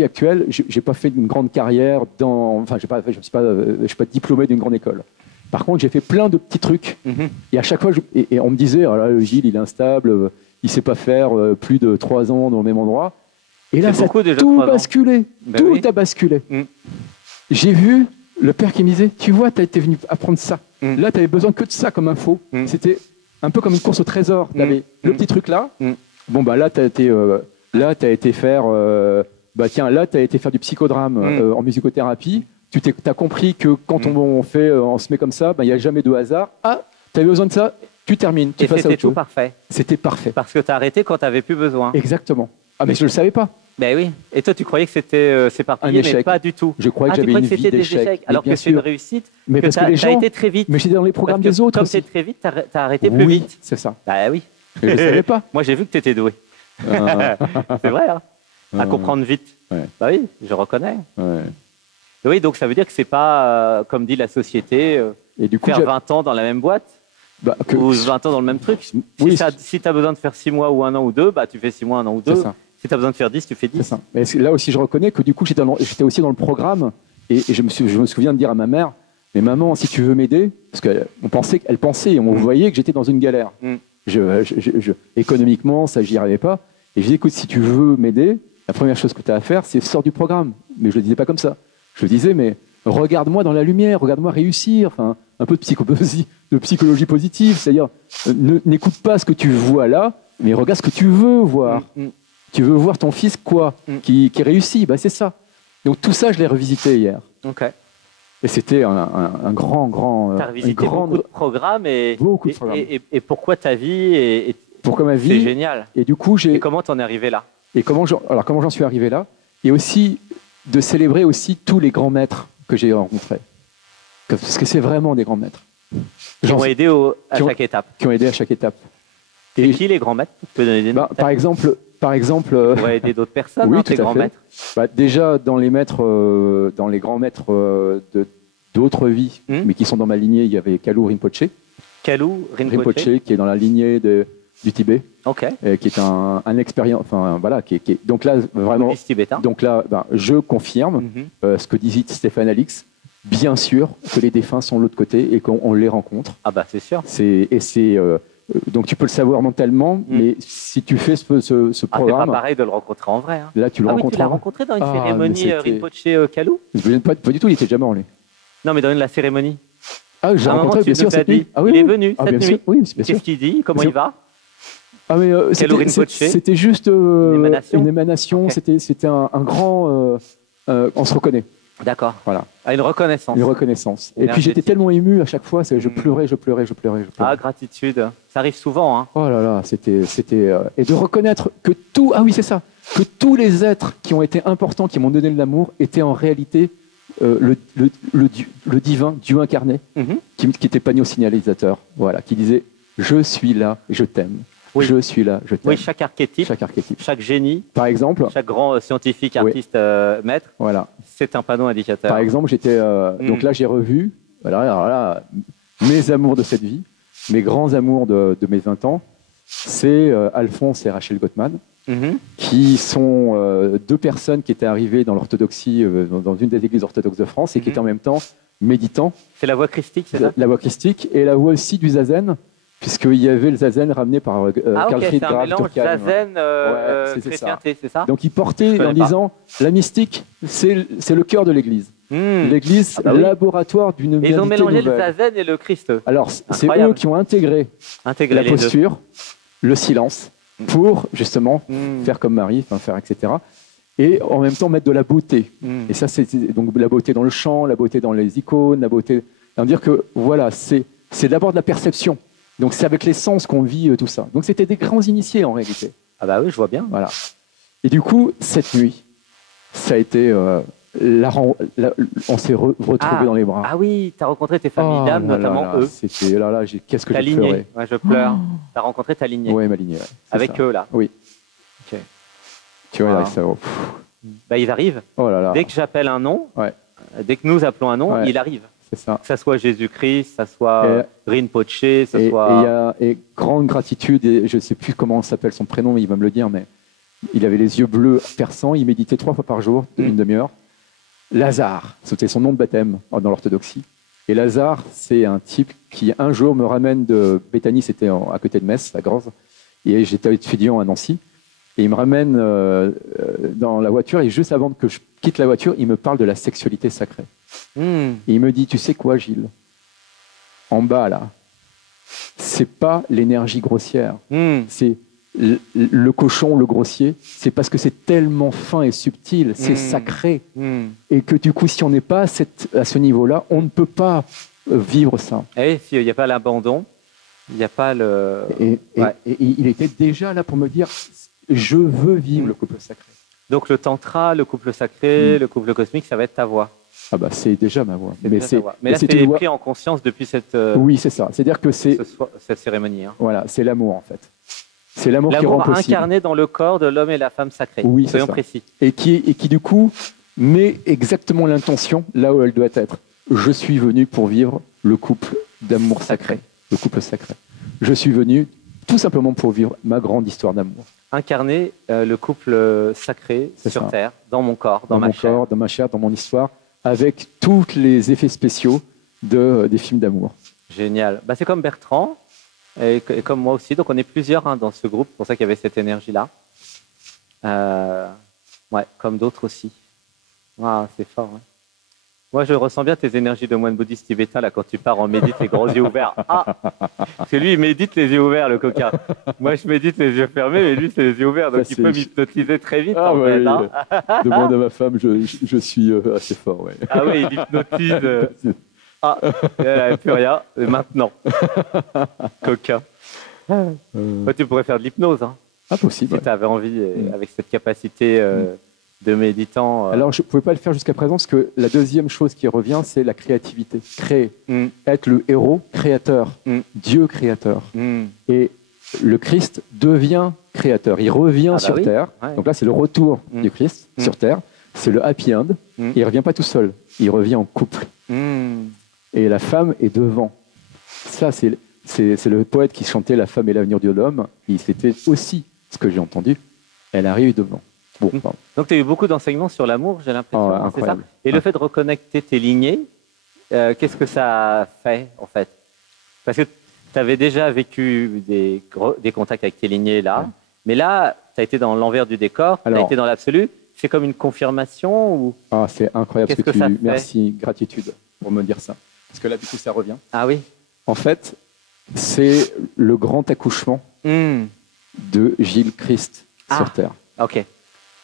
actuelle, j'ai pas fait une grande carrière je suis pas diplômé d'une grande école. Par contre, j'ai fait plein de petits trucs. Et à chaque fois, et on me disait, Gilles, il est instable, il sait pas faire plus de 3 ans dans le même endroit. Et là, ça a tout basculé. Tout a basculé. J'ai vu le père qui me disait, tu vois, tu as été venu apprendre ça. Là, tu avais besoin que de ça comme info. C'était un peu comme une course au trésor. Tu avais le petit truc là. Bon, là, tu as été faire bah tiens, là, tu as été faire du psychodrame en musicothérapie. Tu as compris que quand on se met comme ça, bah, il n'y a jamais de hasard. Ah, tu avais besoin de ça, tu termines. Tu Et c'était tout parfait. C'était parfait. Parce que tu as arrêté quand tu n'avais plus besoin. Exactement. Ah, mais je ne le savais pas. Ben oui. Et toi, tu croyais que c'était s'éparpillé, mais pas du tout. Je croyais que j'avais une vie d'échec. Alors que c'est une réussite. Mais parce que les gens... été très vite. Mais j'étais dans les programmes des autres. Comme c'est très vite, tu as arrêté plus vite. Oui, c'est ça. Bah oui. Je ne savais pas. Moi, j'ai vu que tu étais doué. C'est vrai, hein, à comprendre vite. Ouais. Bah oui, je reconnais. Ouais. Oui, donc ça veut dire que c'est pas, comme dit la société, et du coup, faire 20 ans dans la même boîte ou 20 ans dans le même truc. Oui, si tu as besoin de faire 6 mois ou 1 an ou 2, bah, tu fais 6 mois, 1 an ou 2. Si tu as besoin de faire 10, tu fais 10. C'est ça. Mais là aussi, je reconnais que du coup, j'étais aussi dans le programme et je me souviens de dire à ma mère, mais maman, si tu veux m'aider, parce qu'elle pensait, on voyait que j'étais dans une galère. Économiquement, ça, j'y arrivais pas. Et je dis, écoute, si tu veux m'aider, la première chose que tu as à faire, c'est sors du programme. Mais je le disais pas comme ça. Je le disais, mais regarde-moi dans la lumière, regarde-moi réussir. Enfin, un peu de psychologie positive, c'est-à-dire, n'écoute pas ce que tu vois là, mais regarde ce que tu veux voir. Tu veux voir ton fils quoi qui réussit, bah, c'est ça. Donc tout ça, je l'ai revisité hier. Ok. Et c'était un grand... Tu as revisité beaucoup de programmes beaucoup de programmes. Et pourquoi ta vie pourquoi ma vie? C'est génial. Et du coup, et comment t'en es arrivé là? Et comment j'en suis arrivé là? Et aussi de célébrer aussi tous les grands maîtres que j'ai rencontrés. Parce que c'est vraiment des grands maîtres. Qui ont aidé à chaque étape. Qui ont aidé à chaque étape. Et qui les grands maîtres? Tu peux donner des noms? Par exemple... On va aider d'autres personnes, oui, hein, tes grands maîtres. Bah, déjà, dans les grands maîtres d'autres vies, mais qui sont dans ma lignée, il y avait Kalu Rinpoche. Kalu Rinpoche, qui est dans la lignée du Tibet, qui est un expérience, enfin voilà, donc là vraiment, donc là, je confirme ce que disait Stéphane Alix. Bien sûr que les défunts sont de l'autre côté et qu'on les rencontre. Ah bah c'est sûr. Donc tu peux le savoir mentalement, mais si tu fais ce programme... C'est pas pareil de le rencontrer en vrai. Hein. Là, tu le rencontres. Tu l'as rencontré dans une cérémonie Rinpoche Kalu? Pas du tout, il était jamais en lui. Non, mais dans la cérémonie. Ah, j'ai rencontré, bien sûr, cette nuit. Il est venu cette nuit. Oui, bien sûr. Qu'est-ce qu'il dit? Comment il va? Ah, mais c'était juste une émanation. Okay. C'était un grand... on se reconnaît. D'accord. Voilà. Une reconnaissance. Une reconnaissance. Et puis j'étais tellement ému à chaque fois, je pleurais. Ah, gratitude. Ça arrive souvent. Hein. Oh là là, c'était et de reconnaître que tout, ah oui c'est ça, que tous les êtres qui ont été importants, qui m'ont donné de l'amour, étaient en réalité le divin, Dieu incarné, qui n'était pas né au signalisateur, voilà, qui disait je suis là, je t'aime. Oui. Je suis là, je t'aime. Oui, chaque archétype, chaque génie, par exemple, chaque grand scientifique, artiste, maître, voilà. C'est un panneau indicateur. Par exemple, donc là j'ai revu, voilà, alors là, mes amours de cette vie, mes grands amours de mes 20 ans, c'est Alphonse et Rachel Gottman, qui sont deux personnes qui étaient arrivées dans l'orthodoxie, dans une des églises orthodoxes de France, et qui étaient en même temps méditants. C'est la voie christique, c'est ça? La voie christique, et la voie aussi du zazen, puisqu'il y avait le zazen ramené par Carl Friedrich Graf. C'est un mélange zazen, chrétienté, c'est ça? Donc il portait en disant, la mystique, c'est le cœur de l'Église. L'Église, laboratoire d'une humanité nouvelle. Ils ont mélangé le zazen et le Christ. Alors c'est eux qui ont intégré la posture, le silence, pour justement faire comme Marie, faire etc. Et en même temps mettre de la beauté. Et ça, c'est donc la beauté dans le chant, la beauté dans les icônes, la beauté... dire que voilà, c'est d'abord de la perception. Donc c'est avec les sens qu'on vit tout ça. Donc c'était des grands initiés en réalité. Ah bah oui, je vois bien. Voilà. Et du coup, cette nuit, ça a été... on s'est retrouvés dans les bras. Ah oui, tu as rencontré tes familles d'âmes, notamment eux. C'était qu'est-ce que j'ai pleuré. Ouais, je pleure. Tu as rencontré ta lignée. Oui, ma lignée. Ouais, avec eux, là. Oui. Ok. Tu vois, là, ça... Bah, ils arrivent. Oh là là. Dès que j'appelle un nom, dès que nous appelons un nom, il arrive. C'est ça. Que ça soit Jésus-Christ, que ça soit Rinpoche, que ça soit... Et grande gratitude, et je ne sais plus comment s'appelle son prénom, il va me le dire, mais il avait les yeux bleus perçants, il méditait 3 fois par jour, une demi-heure. Lazare, c'était son nom de baptême dans l'orthodoxie. Et Lazare, c'est un type qui un jour me ramène de Béthanie, c'était à côté de Metz, à Gorze, et j'étais étudiant à Nancy, et il me ramène dans la voiture, et juste avant que je quitte la voiture, il me parle de la sexualité sacrée. Et il me dit, tu sais quoi, Gilles? En bas, là, c'est pas l'énergie grossière, c'est le cochon, le grossier, c'est parce que c'est tellement fin et subtil, c'est sacré. Et que du coup, si on n'est pas à ce niveau-là, on ne peut pas vivre ça. Et s'il n'y a pas l'abandon, il n'y a pas le... Et il était déjà là pour me dire, je veux vivre le couple sacré. Donc le tantra, le couple sacré, le couple cosmique, ça va être ta voie. Ah bah c'est déjà ma voie. Mais là, c'est pris en conscience depuis cette... Oui, c'est ça. C'est-à-dire que c'est... cette cérémonie. Hein. Voilà, c'est l'amour en fait. C'est l'amour qui rend possible. Incarné dans le corps de l'homme et la femme sacrée. Oui, soyons précis. Et qui du coup met exactement l'intention là où elle doit être. Je suis venu pour vivre le couple d'amour sacré, le couple sacré. Je suis venu tout simplement pour vivre ma grande histoire d'amour. Incarner le couple sacré sur Terre, dans mon corps, dans ma chair. Dans ma chair, dans mon histoire, avec tous les effets spéciaux des films d'amour. Génial. Bah, c'est comme Bertrand, et comme moi aussi. Donc on est plusieurs dans ce groupe, c'est pour ça qu'il y avait cette énergie-là. Ouais, comme d'autres aussi. Ah, c'est fort. Ouais. Moi, je ressens bien tes énergies de moine bouddhiste tibétain là, quand tu pars en médite, les grands yeux ouverts. Ah, parce que lui, il médite les yeux ouverts, le coquin. Moi, je médite les yeux fermés, mais lui, c'est les yeux ouverts. Donc, il peut m'hypnotiser très vite. Ah, ouais, oui. Demande à ma femme, je suis assez fort. Ouais. Ah oui, il hypnotise. Ah, elle n'avait plus rien. Et maintenant, coquin. Toi, tu pourrais faire de l'hypnose. Hein, ah, possible. Si tu avais envie, avec cette capacité... de méditant. Alors, je ne pouvais pas le faire jusqu'à présent parce que la deuxième chose qui revient, c'est la créativité. Créer. Être le héros créateur. Dieu créateur. Et le Christ devient créateur. Il revient sur Terre. Ouais. Donc là, c'est le retour du Christ sur Terre. C'est le happy end. Et il ne revient pas tout seul. Il revient en couple. Et la femme est devant. Ça, c'est le poète qui chantait « La femme est l'avenir de l'homme ». C'était aussi ce que j'ai entendu. Elle arrive devant. Bon, donc, tu as eu beaucoup d'enseignements sur l'amour, j'ai l'impression, c'est ça. Et le fait de reconnecter tes lignées, qu'est-ce que ça fait, en fait? Parce que tu avais déjà vécu des contacts avec tes lignées, là. Mais là, tu as été dans l'envers du décor, tu as été dans l'absolu. C'est comme une confirmation ou... Ah, c'est incroyable ce que tu... Merci, gratitude pour me dire ça. Parce que là, du coup, ça revient. Ah oui. En fait, c'est le grand accouchement de Gilles Christ sur Terre. Ok.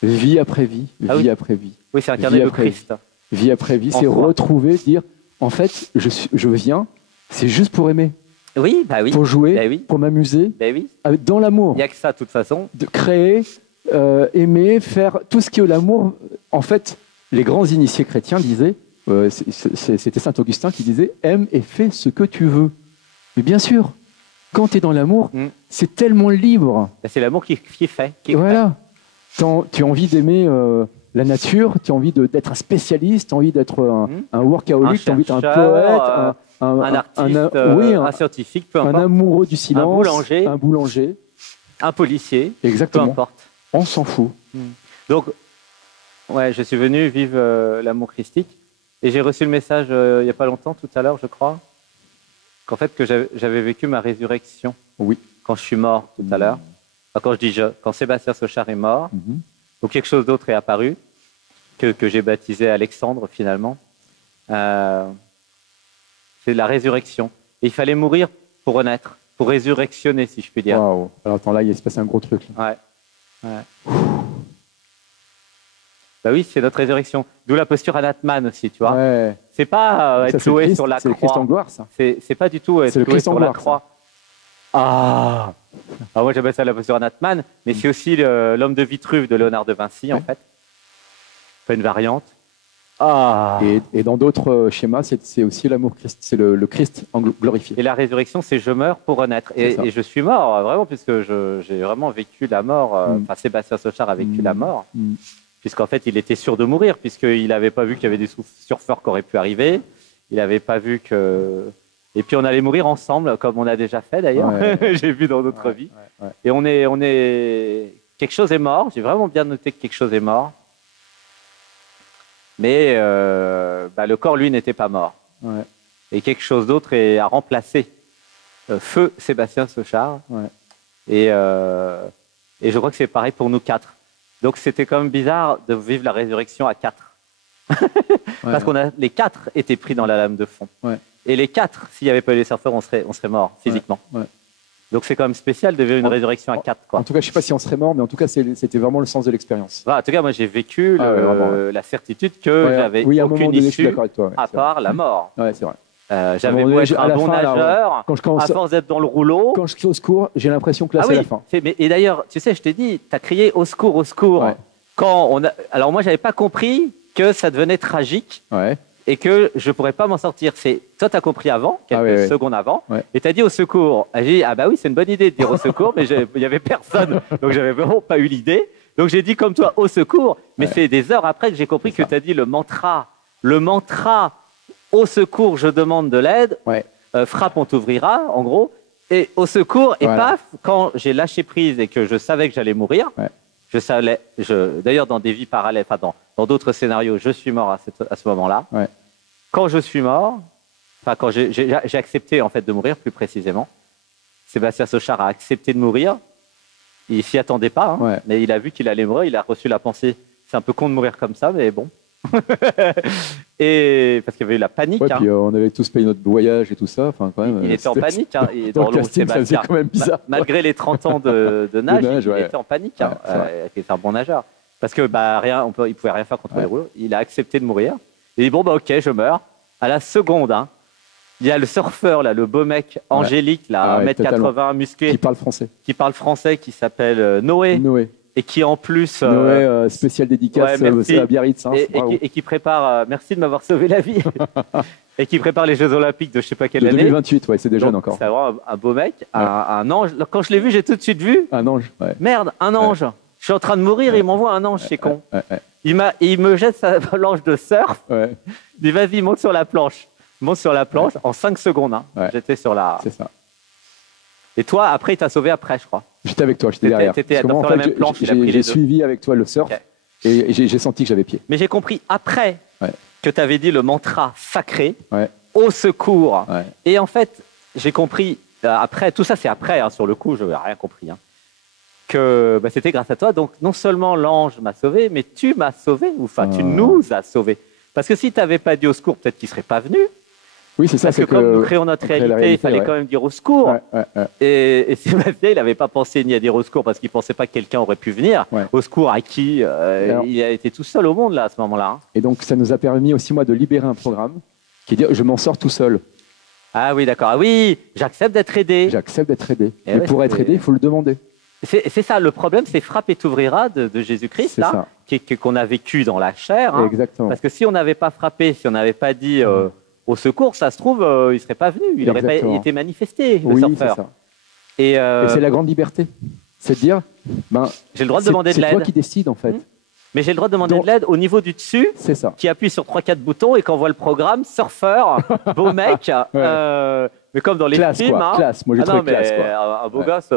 Vie après vie, vie après vie. Oui, c'est incarner le Christ. Vie après vie, c'est retrouver, dire, en fait, je viens, c'est juste pour aimer. Oui, bah oui. Pour jouer, pour m'amuser, dans l'amour. Il n'y a que ça, de toute façon. De créer, aimer, faire tout ce qui est l'amour. En fait, les grands initiés chrétiens disaient, c'était Saint Augustin qui disait, aime et fais ce que tu veux. Mais bien sûr, quand tu es dans l'amour, c'est tellement libre. C'est l'amour qui fait. Voilà. Tu as envie d'aimer la nature, tu as envie d'être un spécialiste, tu as envie d'être un workaholic, tu as envie d'être un poète, un artiste, un scientifique, peu importe. Un amoureux du silence, un boulanger, un policier, exactement. Peu importe. On s'en fout. Donc, ouais, je suis venu vivre l'amour christique et j'ai reçu le message il n'y a pas longtemps, tout à l'heure, je crois, qu'en fait, que j'avais vécu ma résurrection. Oui. Quand je suis mort tout à l'heure. Quand je dis quand Sébastien Sochard est mort, ou quelque chose d'autre est apparu, que j'ai baptisé Alexandre finalement, c'est la résurrection. Et il fallait mourir pour renaître, pour résurrectionner, si je puis dire. Waouh. Alors attends, là, il se passe un gros truc. Là. Ouais. Bah oui, c'est notre résurrection. D'où la posture Anatman aussi, tu vois. Ouais. C'est pas être cloué sur la croix. C'est le Christ en gloire, ça. C'est pas du tout être cloué sur la croix. Ah, alors moi j'appelle ça la posture Anatman, mais c'est aussi l'homme de Vitruve de Léonard de Vinci, en fait. C'est une variante. Ah. Et dans d'autres schémas, c'est aussi l'amour Christ, c'est le Christ glorifié. Et la résurrection, c'est je meurs pour renaître. Et je suis mort, vraiment, puisque j'ai vraiment vécu la mort. Enfin, Sébastien Sochard a vécu la mort, puisqu'en fait, il était sûr de mourir, puisqu'il n'avait pas vu qu'il y avait des surfeurs qui auraient pu arriver. Il n'avait pas vu que... Et puis on allait mourir ensemble, comme on a déjà fait d'ailleurs. Ouais. J'ai vu dans d'autres vies. Ouais. Et on est... Quelque chose est mort. J'ai vraiment bien noté que quelque chose est mort. Mais le corps, lui, n'était pas mort. Ouais. Et quelque chose d'autre a remplacé feu Sébastien Sochard. Ouais. Et je crois que c'est pareil pour nous quatre. Donc c'était quand même bizarre de vivre la résurrection à quatre. Parce qu'on les quatre étaient pris dans la lame de fond. Ouais. Et les quatre, s'il n'y avait pas eu les surfeurs, on serait morts physiquement. Ouais. Donc c'est quand même spécial de vivre une résurrection à 4. Quoi. En tout cas, je ne sais pas si on serait mort, mais en tout cas, c'était vraiment le sens de l'expérience. En tout cas, moi, j'ai vécu la certitude que j'avais aucune issue à part la mort. Ouais, c'est vrai. J'avais beau être un bon nageur, à force d'être dans le rouleau. Quand je crie au secours, j'ai l'impression que là, c'est la fin. Et d'ailleurs, tu sais, je t'ai dit, tu as crié au secours, au secours. Ouais. Alors moi, je n'avais pas compris que ça devenait tragique. Ouais. Et que je ne pourrais pas m'en sortir. Toi, tu as compris avant, quelques secondes avant, et tu as dit au secours. J'ai dit, ah bah oui, c'est une bonne idée de dire au secours, mais il n'y avait personne, donc j'avais vraiment pas eu l'idée. Donc j'ai dit comme toi, au secours, mais c'est des heures après que j'ai compris que tu as dit le mantra, au secours, je demande de l'aide, frappe, on t'ouvrira, en gros, et au secours, et paf, quand j'ai lâché prise et que je savais que j'allais mourir, d'ailleurs dans des vies parallèles, enfin dans d'autres scénarios, je suis mort à ce moment-là. Ouais. Quand je suis mort, quand j'ai accepté en fait de mourir, plus précisément, Sébastien Sochard a accepté de mourir. Il s'y attendait pas, mais il a vu qu'il allait mourir. Il a reçu la pensée. C'est un peu con de mourir comme ça, mais bon. Et parce qu'il y avait eu la panique. Ouais, puis on avait tous payé notre voyage et tout ça. Enfin, quand même, il était en panique. Dans le casting, ça faisait quand même bizarre. Malgré les 30 ans de nage, il était en panique. Il était un bon nageur. Parce que il pouvait rien faire contre les rouleaux. Il a accepté de mourir. Il dit bon ok, je meurs. À la seconde, il y a le surfeur là, le beau mec Angélique, là, 1m80 musclé, qui parle français, qui s'appelle Noé. Et qui en plus Noé, spécial dédicace à Biarritz, et qui prépare. Merci de m'avoir sauvé la vie. Et qui prépare les Jeux Olympiques de je sais pas quelle année. 2028, c'est des jeunes encore. C'est vraiment un beau mec, un ange. Quand je l'ai vu, j'ai tout de suite vu. Un ange. Ouais. Merde, un ange. Je suis en train de mourir, il m'envoie un ange, c'est con. Il me jette sa planche de surf. Il dit vas-y, monte sur la planche. Monte sur la planche en 5 secondes. J'étais sur la. C'est ça. Et toi, après, il t'a sauvé après, je crois. J'étais avec toi, j'étais derrière. T'étais sur la même planche. J'ai suivi avec toi le surf et j'ai senti que j'avais pied. Mais j'ai compris après que tu avais dit le mantra sacré, au secours. Et en fait, j'ai compris après, tout ça c'est après, sur le coup, je n'ai rien compris. Que c'était grâce à toi. Donc, non seulement l'ange m'a sauvé, mais tu m'as sauvé, enfin, tu nous as sauvés. Parce que si tu n'avais pas dit au secours, peut-être qu'il ne serait pas venu. Oui, c'est ça. Parce que comme nous créons notre réalité, il fallait quand même dire au secours. Et Sébastien, il n'avait pas pensé ni à dire au secours parce qu'il ne pensait pas que quelqu'un aurait pu venir. Au secours à qui il a été tout seul au monde là, à ce moment-là. Et donc, ça nous a permis aussi, moi, de libérer un programme qui est dire je m'en sors tout seul. Ah oui, d'accord. Ah oui, j'accepte d'être aidé. J'accepte d'être aidé. Mais pour être aidé, il faut le demander. C'est ça, le problème, c'est frappe et t'ouvrira de Jésus-Christ, là, qu'on a vécu dans la chair. Exactement. Parce que si on n'avait pas frappé, si on n'avait pas dit au secours, ça se trouve, il ne serait pas venu, il n'aurait pas été manifesté, le surfeur. Ça. Et c'est la grande liberté. C'est de dire, j'ai le droit de demander de l'aide. C'est toi qui décides, en fait. Mais j'ai le droit de demander de l'aide au niveau du dessus, qui appuie sur 3-4 boutons et qu'on voit le programme, surfeur, beau mec, mais comme dans les films. Classe, moi j'ai trouvé classe. Un beau gosse,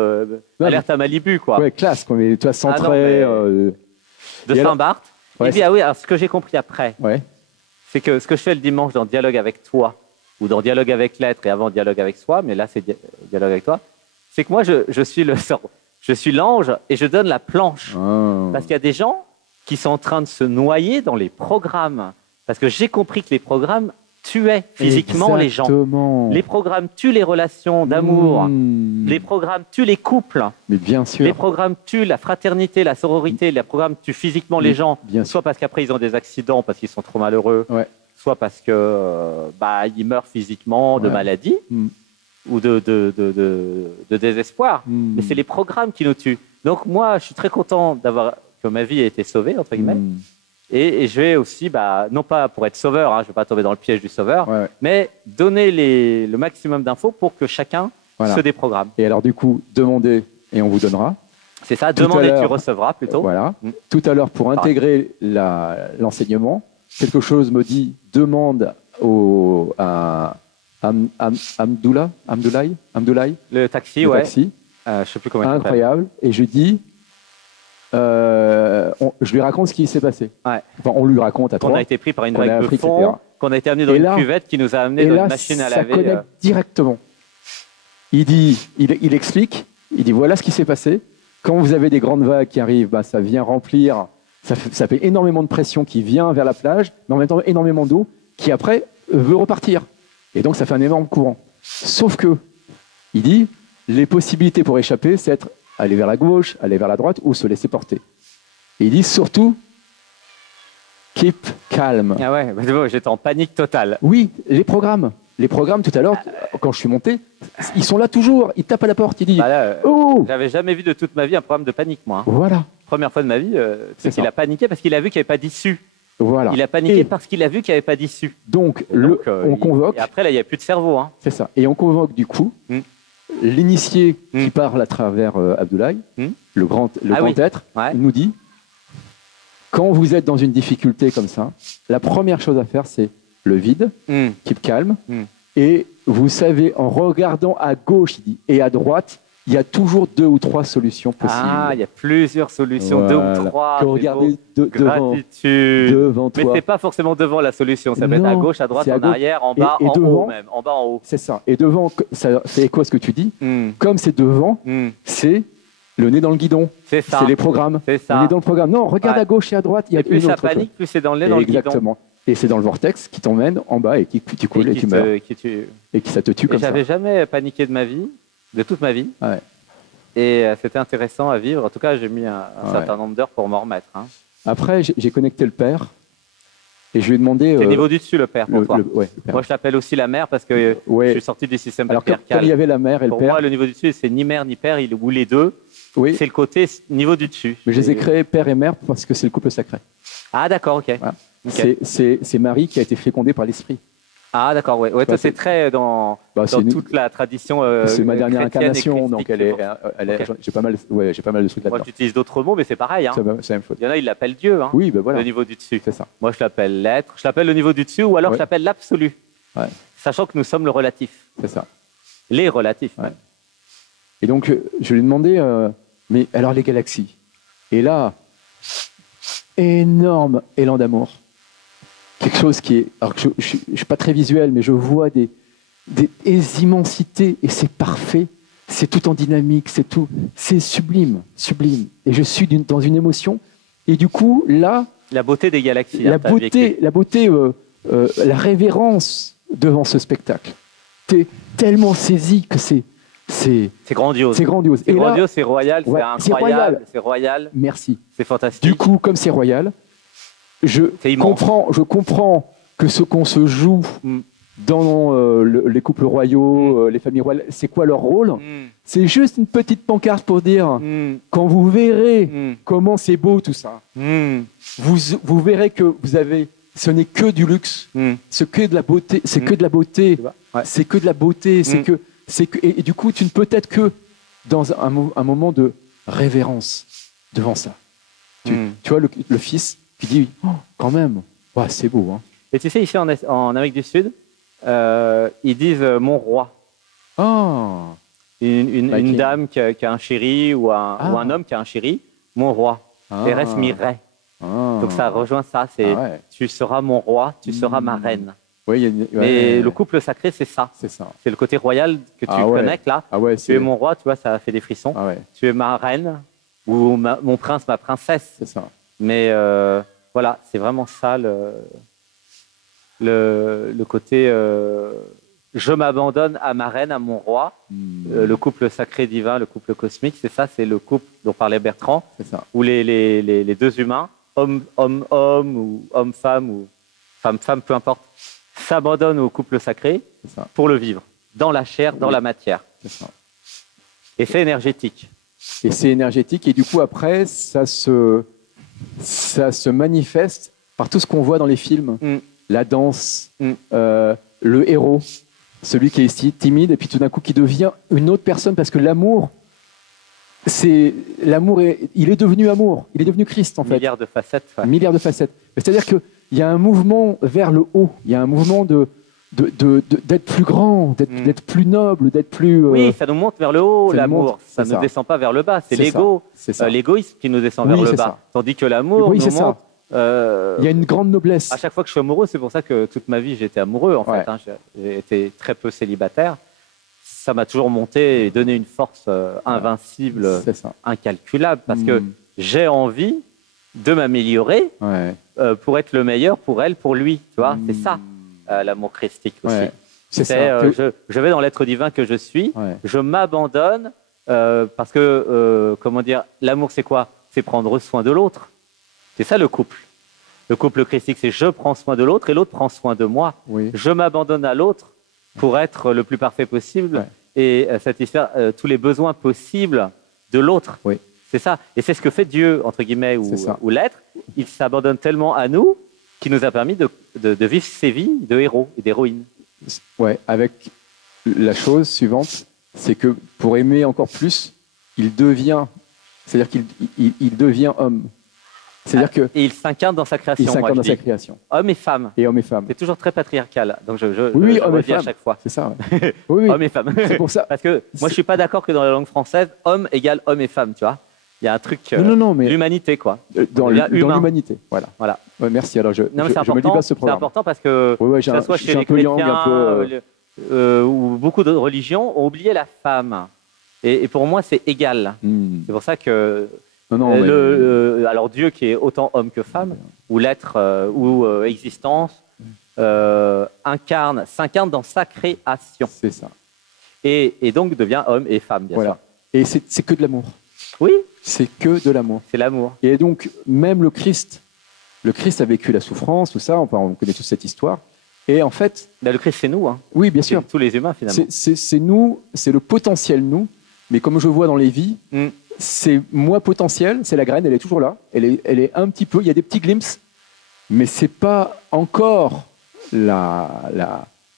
alerte à Malibu, quoi. Ouais, classe, mais toi centré. De Saint-Barth. Et puis, alors ce que j'ai compris après, c'est que ce que je fais le dimanche dans Dialogue avec toi, ou dans Dialogue avec l'être et avant Dialogue avec soi, mais là c'est Dialogue avec toi, c'est que moi je suis l'ange et je donne la planche. Parce qu'il y a des gens qui sont en train de se noyer dans les programmes. Parce que j'ai compris que les programmes tuaient physiquement les gens. Les programmes tuent les relations d'amour. Les programmes tuent les couples. Mais bien sûr. Les programmes tuent la fraternité, la sororité. Les programmes tuent physiquement les gens. Soit parce qu'après ils ont des accidents, parce qu'ils sont trop malheureux. Soit parce que ils meurent physiquement de maladie ou de désespoir. Mais c'est les programmes qui nous tuent. Donc moi, je suis très content que ma vie ait été sauvée, entre guillemets. Et je vais aussi, non pas pour être sauveur, je ne vais pas tomber dans le piège du sauveur, mais donner le maximum d'infos pour que chacun se déprogramme. Et alors du coup, demandez et on vous donnera. C'est ça, demandez et tu recevras plutôt. Voilà. Tout à l'heure, pour intégrer l'enseignement, quelque chose me dit, demande à Amdoulaye. Le taxi, taxi. Je ne sais plus comment il s'appelle. Incroyable. Et je dis... je lui raconte ce qui s'est passé. Enfin, on lui raconte à toi. On a été pris par une vague de fond, qu'on a été amené dans une cuvette qui nous a amené dans une machine à laver. Ça connecte directement. Il explique, il dit voilà ce qui s'est passé. Quand vous avez des grandes vagues qui arrivent, ça vient remplir, ça fait énormément de pression qui vient vers la plage, mais en même temps énormément d'eau qui après veut repartir. Et donc ça fait un énorme courant. Sauf que, il dit, les possibilités pour échapper, c'est aller vers la gauche, aller vers la droite ou se laisser porter. Et ils disent surtout, keep calm. Ah ouais, bah, j'étais en panique totale. Oui, les programmes. Les programmes, tout à l'heure, quand je suis monté, ils sont là toujours. Ils tapent à la porte. Ils disent Bah là, oh. J'avais jamais vu de toute ma vie un programme de panique, moi. Hein. Voilà. Première fois de ma vie, c'est qu'il ça. a paniqué parce qu'il a vu qu'il n'y avait pas d'issue. Voilà. Il a paniqué Et parce qu'il a vu qu'il n'y avait pas d'issue. donc, on Et convoque. après, là, il n'y a plus de cerveau. Hein. C'est ça. Et on convoque du coup l'initié qui parle à travers Abdoulaye, le grand être, Ouais. il nous dit quand vous êtes dans une difficulté comme ça, la première chose à faire, c'est le vide, keep calm. Et vous savez, en regardant à gauche, il dit, et à droite, il y a toujours 2 ou 3 solutions possibles. Ah, il y a plusieurs solutions, Voilà. 2 ou 3. Que regardez devant Mais toi. c'est pas forcément devant la solution. Ça peut être à gauche, à droite, c'est à en gauche. arrière, en bas, Et en devant, haut même. En bas, en haut. C'est ça. Et devant, ça fait écho à ce que tu dis. Comme c'est devant, c'est le nez dans le guidon. C'est ça. C'est les programmes. C'est ça. Le nez dans le programme. Non, regarde Ouais. à gauche et à droite. Il y a Et plus une ça autre panique, plus c'est dans le nez, dans le guidon. Exactement. Et c'est dans le vortex qui t'emmène en bas et qui tu coules et tu meurs. Et qui ça te tue comme ça. J'avais jamais paniqué de ma vie, de toute ma vie. Ouais. Et c'était intéressant à vivre. En tout cas, j'ai mis un certain nombre d'heures pour m'en remettre. Hein. Après, j'ai connecté le père et je lui ai demandé. C'est le niveau du dessus, le père, pour toi. Ouais, le père. Moi, je l'appelle aussi la mère parce que je suis sorti du système Alors, patriarcal. comme il y avait la mère et pour le père. moi, le niveau du dessus, c'est ni mère ni père, ou les deux. Oui. C'est le côté niveau du dessus. Mais je les ai créés père et mère parce que c'est le couple sacré. Ah, d'accord, ok. Voilà. Okay. C'est Marie qui a été fécondée par l'esprit. Ah, d'accord, ouais. Toi, c'est très dans toute la tradition. C'est ma dernière incarnation, donc okay. j'ai pas mal de trucs là-dedans. Moi, j'utilise d'autres mots, mais c'est pareil. Hein. C'est la même chose. Il y en a, ils l'appellent Dieu, hein, oui, ben voilà. le niveau du dessus. C'est ça. Moi, je l'appelle l'être, je l'appelle le niveau du dessus, ou alors je l'appelle l'absolu. Ouais. Sachant que nous sommes le relatif. C'est ça. Les relatifs. Ouais. Et donc, je lui ai demandé, mais alors les galaxies. Et là, énorme élan d'amour. Quelque chose qui est... Alors que je ne suis pas très visuel, mais je vois des immensités et c'est parfait. C'est tout en dynamique, c'est sublime, sublime. Et je suis dans une émotion. Et du coup, là... La beauté des galaxies. La révérence devant ce spectacle. Tu es tellement saisi que c'est grandiose. C'est grandiose. C'est grandiose, c'est royal, c'est incroyable. C'est royal. Merci. C'est fantastique. Du coup, comme c'est royal, je comprends que ce qu'on se joue dans les couples royaux, les familles royales, c'est quoi leur rôle? C'est juste une petite pancarte pour dire quand vous verrez comment c'est beau tout ça, vous verrez que ce n'est que du luxe, c'est que de la beauté, c'est que de la beauté, c'est que de la beauté, et du coup tu ne peux être que dans un moment de révérence devant ça. Tu vois le fils qui dit quand même, c'est beau. Hein. Et tu sais, ici en Amérique du Sud, ils disent mon roi. Oh. Une dame qui a un chéri ou un homme qui a un chéri, mon roi. Thérèse Miret. Donc ça rejoint ça, c'est tu seras mon roi, tu seras ma reine. Mais le couple sacré, c'est ça. C'est le côté royal que tu connectes là. Tu es mon roi, tu vois, ça fait des frissons. Tu es ma reine ou mon prince, ma princesse. C'est ça. Mais voilà, c'est vraiment ça le côté je m'abandonne à ma reine, à mon roi. Le couple sacré divin, le couple cosmique, c'est ça, c'est le couple dont parlait Bertrand, où les deux humains, homme-homme ou homme-femme ou femme-femme, peu importe, s'abandonnent au couple sacré pour le vivre, dans la chair, dans la matière. Et c'est énergétique. Et c'est énergétique, et du coup après, ça se manifeste par tout ce qu'on voit dans les films. La danse, le héros, celui qui est ici, timide, et puis tout d'un coup qui devient une autre personne, parce que l'amour, il est devenu amour, il est devenu Christ en fait. Milliards de facettes. Milliards de facettes. C'est-à-dire qu'il y a un mouvement vers le haut, il y a un mouvement d'être plus grand, d'être plus noble, d'être plus... Oui, ça nous monte vers le haut, l'amour. Ça ne descend pas vers le bas, c'est l'ego, l'égoïsme qui nous descend vers le bas. Tandis que l'amour nous monte... il y a une grande noblesse. À chaque fois que je suis amoureux, c'est pour ça que toute ma vie j'étais amoureux en fait. Hein. J'ai été très peu célibataire. Ça m'a toujours monté et donné une force invincible, incalculable, parce que j'ai envie de m'améliorer pour être le meilleur pour elle, pour lui. Tu vois, c'est ça l'amour christique aussi. C'est ça. Je vais dans l'être divin que je suis, Ouais. je m'abandonne parce que, comment dire, l'amour c'est quoi? C'est prendre soin de l'autre. C'est ça le couple. Le couple christique, c'est je prends soin de l'autre et l'autre prend soin de moi. Oui. Je m'abandonne à l'autre pour être le plus parfait possible Ouais. et satisfaire tous les besoins possibles de l'autre. Oui. C'est ça. Et c'est ce que fait Dieu, entre guillemets, C'est ça. ou l'être. Il s'abandonne tellement à nous qu'il nous a permis de vivre ces vies de héros et d'héroïnes. Ouais, avec la chose suivante, c'est que pour aimer encore plus, il devient, c'est-à-dire qu'il devient homme. C'est-à-dire que Et il s'incarne dans sa création. il s'incarne moi, dans je sa dis. création. Homme et femme. Et homme et femme. C'est toujours très patriarcal. Donc je Oui, je homme et redis à femme. chaque fois. C'est ça. Ouais. Oui, oui. Homme et femme. C'est pour ça. Parce que moi, je suis pas d'accord que dans la langue française, homme égale homme et femme, tu vois. Il y a un truc Non, mais l'humanité, quoi. dans on devient humain. l'humanité. Voilà. Voilà. Ouais, merci. Alors, je Non, mais c'est me important. libère ce C'est programme. important parce que Ouais, que ça soit je chez suis les un peu yang, chrétiens un peu. ou beaucoup de religions ont oublié la femme. Et pour moi, c'est égal. C'est pour ça que Non, mais- alors Dieu qui est autant homme que femme, ou l'être ou existence, s'incarne dans sa création. c'est ça. Et donc devient homme et femme, bien Voilà. Et c'est que de l'amour. sûr. Oui, C'est que de l'amour. c'est l'amour. Et donc, même le Christ a vécu la souffrance, tout ça. Enfin, on connaît toute cette histoire. Et en fait, Ben, le Christ, c'est nous. Hein. oui, bien sûr. C'est tous les humains, finalement. C'est nous, c'est le potentiel nous, mais comme je vois dans les vies, Mm. c'est moi potentiel, c'est la graine, elle est toujours là, elle est un petit peu, il y a des petits glimpses, mais c'est pas encore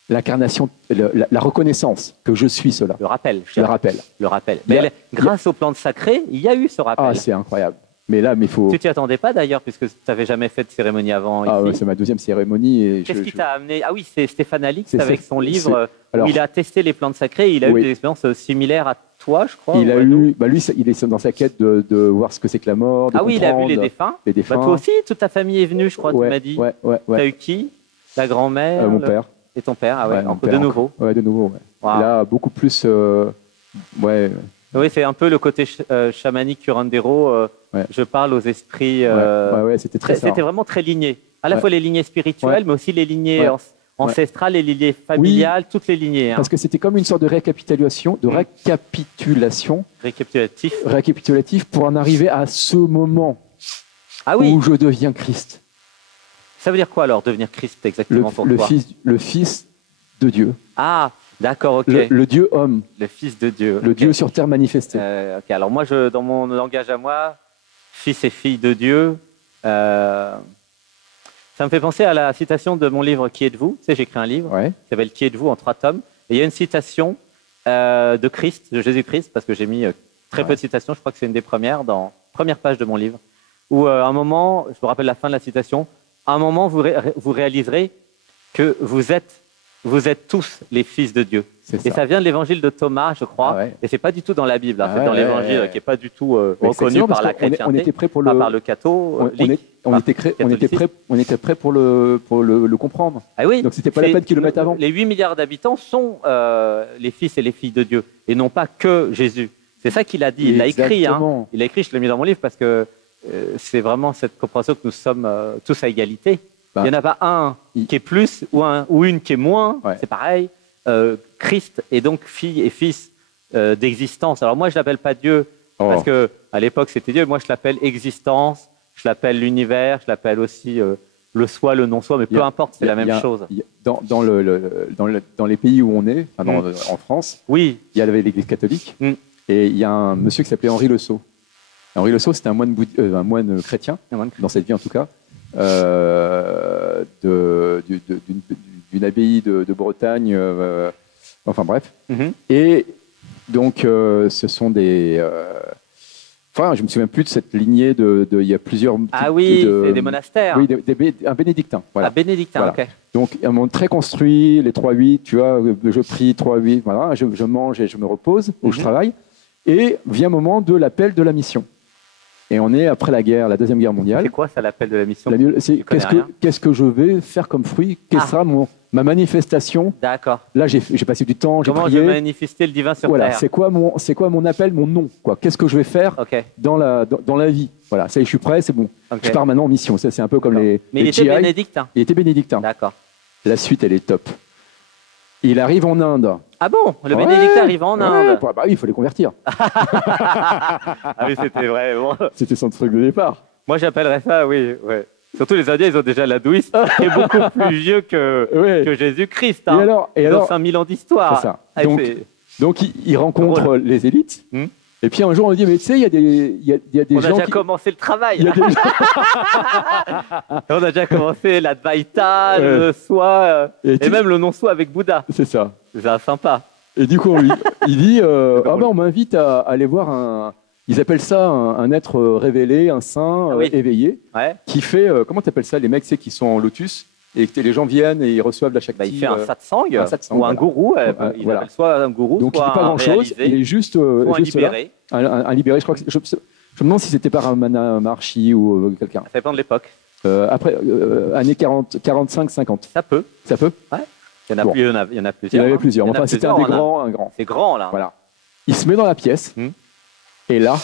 l'incarnation, la reconnaissance que je suis cela. Le rappel, je Je le dirais. rappelle. Le rappel. Il y a- Mais grâce au plan de sacré, il y a eu ce rappel. Ah, c'est incroyable. Mais là, mais faut. Tu t'y attendais pas d'ailleurs, puisque tu n'avais jamais fait de cérémonie avant Ah ici. ouais, c'est ma deuxième cérémonie et Qu'est-ce qui t'a amené? Ah oui, c'est Stéphane Alix C'est- avec son livre alors- où il a testé les plantes sacrées. Et il a Oui. eu des expériences similaires à toi, je crois. il a ou à nous. eu, bah lui, il est dans sa quête de voir ce que c'est que la mort. De Ah oui, il a vu les comprendre défunts. les Bah, défunts. toi aussi, toute ta famille est venue, je crois, ouais, tu m'as dit. Ouais, ouais, T'as ouais. eu qui? La grand-mère Mon père. Et ton père, ah ouais, Ouais, mon encore père de encore. nouveau. Ouais, de nouveau. Ouais. Wow. Là, beaucoup plus. Ouais. Oui, c'est un peu le côté chamanique curandero. Ouais. Je parle aux esprits. Ouais, c'était très ça. C'était vraiment très ligné. À la Ouais. fois les lignées spirituelles, Ouais. mais aussi les lignées Ouais. ancestrales, les lignées familiales, toutes les lignées. Hein. Parce que c'était comme une sorte de récapitulation, Récapitulatif. pour en arriver à ce moment Ah oui, où je deviens Christ, ça veut dire quoi alors, devenir Christ exactement pour toi? le Fils de Dieu, Ah, d'accord, ok. le Dieu homme, Le Fils de Dieu. le ok. Dieu sur terre manifesté. Ok, alors moi, dans mon langage à moi, fils et fille de Dieu, ça me fait penser à la citation de mon livre Qui êtes-vous? Tu sais, j'ai écrit un livre Ouais. qui s'appelle Qui êtes-vous en 3 tomes. Et il y a une citation de Christ, de Jésus-Christ, parce que j'ai mis très peu de citations, je crois que c'est une des premières, dans la première page de mon livre, où à un moment, je me rappelle la fin de la citation, à un moment, vous réaliserez que vous êtes tous les fils de Dieu. C'est Et ça. ça vient de l'évangile de Thomas, je crois, Ah ouais. et c'est pas du tout dans la Bible, hein, Ah c'est ouais, dans ouais, l'évangile ouais. qui n'est pas du tout Mais c'est reconnu excellent par parce la qu'on est- chrétienté, on était prêt pour pas le- par le catholique. On était prêt pour le comprendre. Ah oui, Donc c'était pas la peine qu'ils le mettent avant. Les 8 milliards d'habitants sont les fils et les filles de Dieu, et non pas que Jésus. C'est ça qu'il a dit, il l'a écrit. Hein. Exactement. Il l'a écrit, je l'ai mis dans mon livre, parce que c'est vraiment cette compréhension que nous sommes tous à égalité. Bah, Il n'y en a pas un qui est plus ou une qui est moins, Ouais. c'est pareil. Christ est donc fille et fils d'existence. Alors moi, je ne l'appelle pas Dieu, Oh. parce qu'à l'époque, c'était Dieu. Moi, je l'appelle existence, je l'appelle l'univers, je l'appelle aussi le soi, le non-soi, mais Il y peu a- importe, c'est la même chose. Dans les pays où on est, enfin, en France, Oui, il y avait l'Église catholique Mm. et il y a un monsieur qui s'appelait Henri Le Sceau. Henri Le Sceau, c'était un moine chrétien, dans cette vie en tout cas, d'une abbaye de Bretagne, enfin bref. Mhm. Et donc, ce sont des... Enfin, je me souviens plus de cette lignée il y a plusieurs... Ah oui, de- c'est des monastères. Oui, un bénédictin, voilà. Ah, bénédictin, Voilà. ok. Donc, un monde très construit, les 3-8, tu vois, je prie 3-8, voilà, je mange et je me repose, ou je Mhm. travaille. Et vient un moment de l'appel de la mission. Et on est après la guerre, la Deuxième Guerre mondiale. C'est quoi ça, l'appel de la mission? C'est Tu connais rien. qu'est-ce que je vais faire comme fruit? Quelle Ah. sera ma manifestation? D'accord. Là, j'ai passé du temps, j'ai Comment prié. je vais manifester le divin sur Voilà, terre? c'est quoi mon appel, mon nom, quoi? Qu'est-ce que je vais faire Ok, dans la vie? Voilà, ça y est, je suis prêt, c'est bon. ok. Je pars maintenant en mission. Ça, c'est un peu comme D'accord. les Mais il les était GI. bénédictin. Il était bénédictin. D'accord. La suite, elle est top. Il arrive en Inde. Ah bon? Le Ouais, bénédictin arrive en Inde. Ouais, bah oui, il faut les convertir. Ah oui, c'était vrai. Bon. C'était son truc de départ. Moi, j'appellerais ça, oui. Ouais. Surtout les Indiens, ils ont déjà l'hindouisme, qui est beaucoup plus vieux Ouais. que Jésus-Christ. Et Hein. alors, Ils ont 5000 ans d'histoire. c'est ça. Ah, Donc, il rencontre les élites. Hmm. Et puis un jour, on lui dit, mais tu sais, il y a des on a gens déjà qui... commencé le travail. Il y a des gens... On a déjà commencé l'Advaita, le soi, et même le non-soi avec Bouddha. C'est ça. C'est sympa. Et du coup, il dit, ah ben, on m'invite à aller voir un... Ils appellent ça un être révélé, un saint Ah oui. éveillé, Ouais. qui fait, comment tu appelles ça, les mecs, c'est qui sont en lotus, et que les gens viennent et ils reçoivent la Shakti. Bah, il fait un satsang, satsang, ou un voilà. gourou. Ils Voilà. appellent soit un gourou, Donc il soit dit pas un grand-chose, réalisé, il est juste, soit un juste là. libéré. Un libéré, je crois que je me demande si c'était par Ramana Maharshi ou quelqu'un. Ça dépend de l'époque. Après, années 45-50. Ça peut. Ça peut? Il y en a, Bon. il y en a Il y en plusieurs. avait plusieurs. Il y en a Enfin, c'était plusieurs un des en Inde. grands, un grand. C'est grand, là. Voilà. Il se met dans la pièce, et là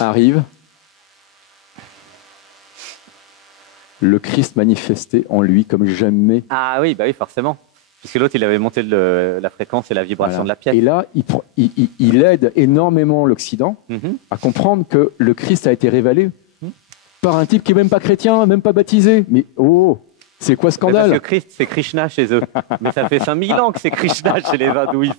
arrive le Christ manifesté en lui comme jamais. Ah oui, bah oui, forcément. Puisque l'autre, il avait monté la fréquence et la vibration Voilà. de la pièce. Et là, il aide énormément l'Occident Mhm. à comprendre que le Christ a été révélé par un type qui n'est même pas chrétien, même pas baptisé. Mais oh, c'est quoi ce Parce scandale? que Christ, c'est Krishna chez eux. Mais ça fait 5000 ans que c'est Krishna chez les hindouistes.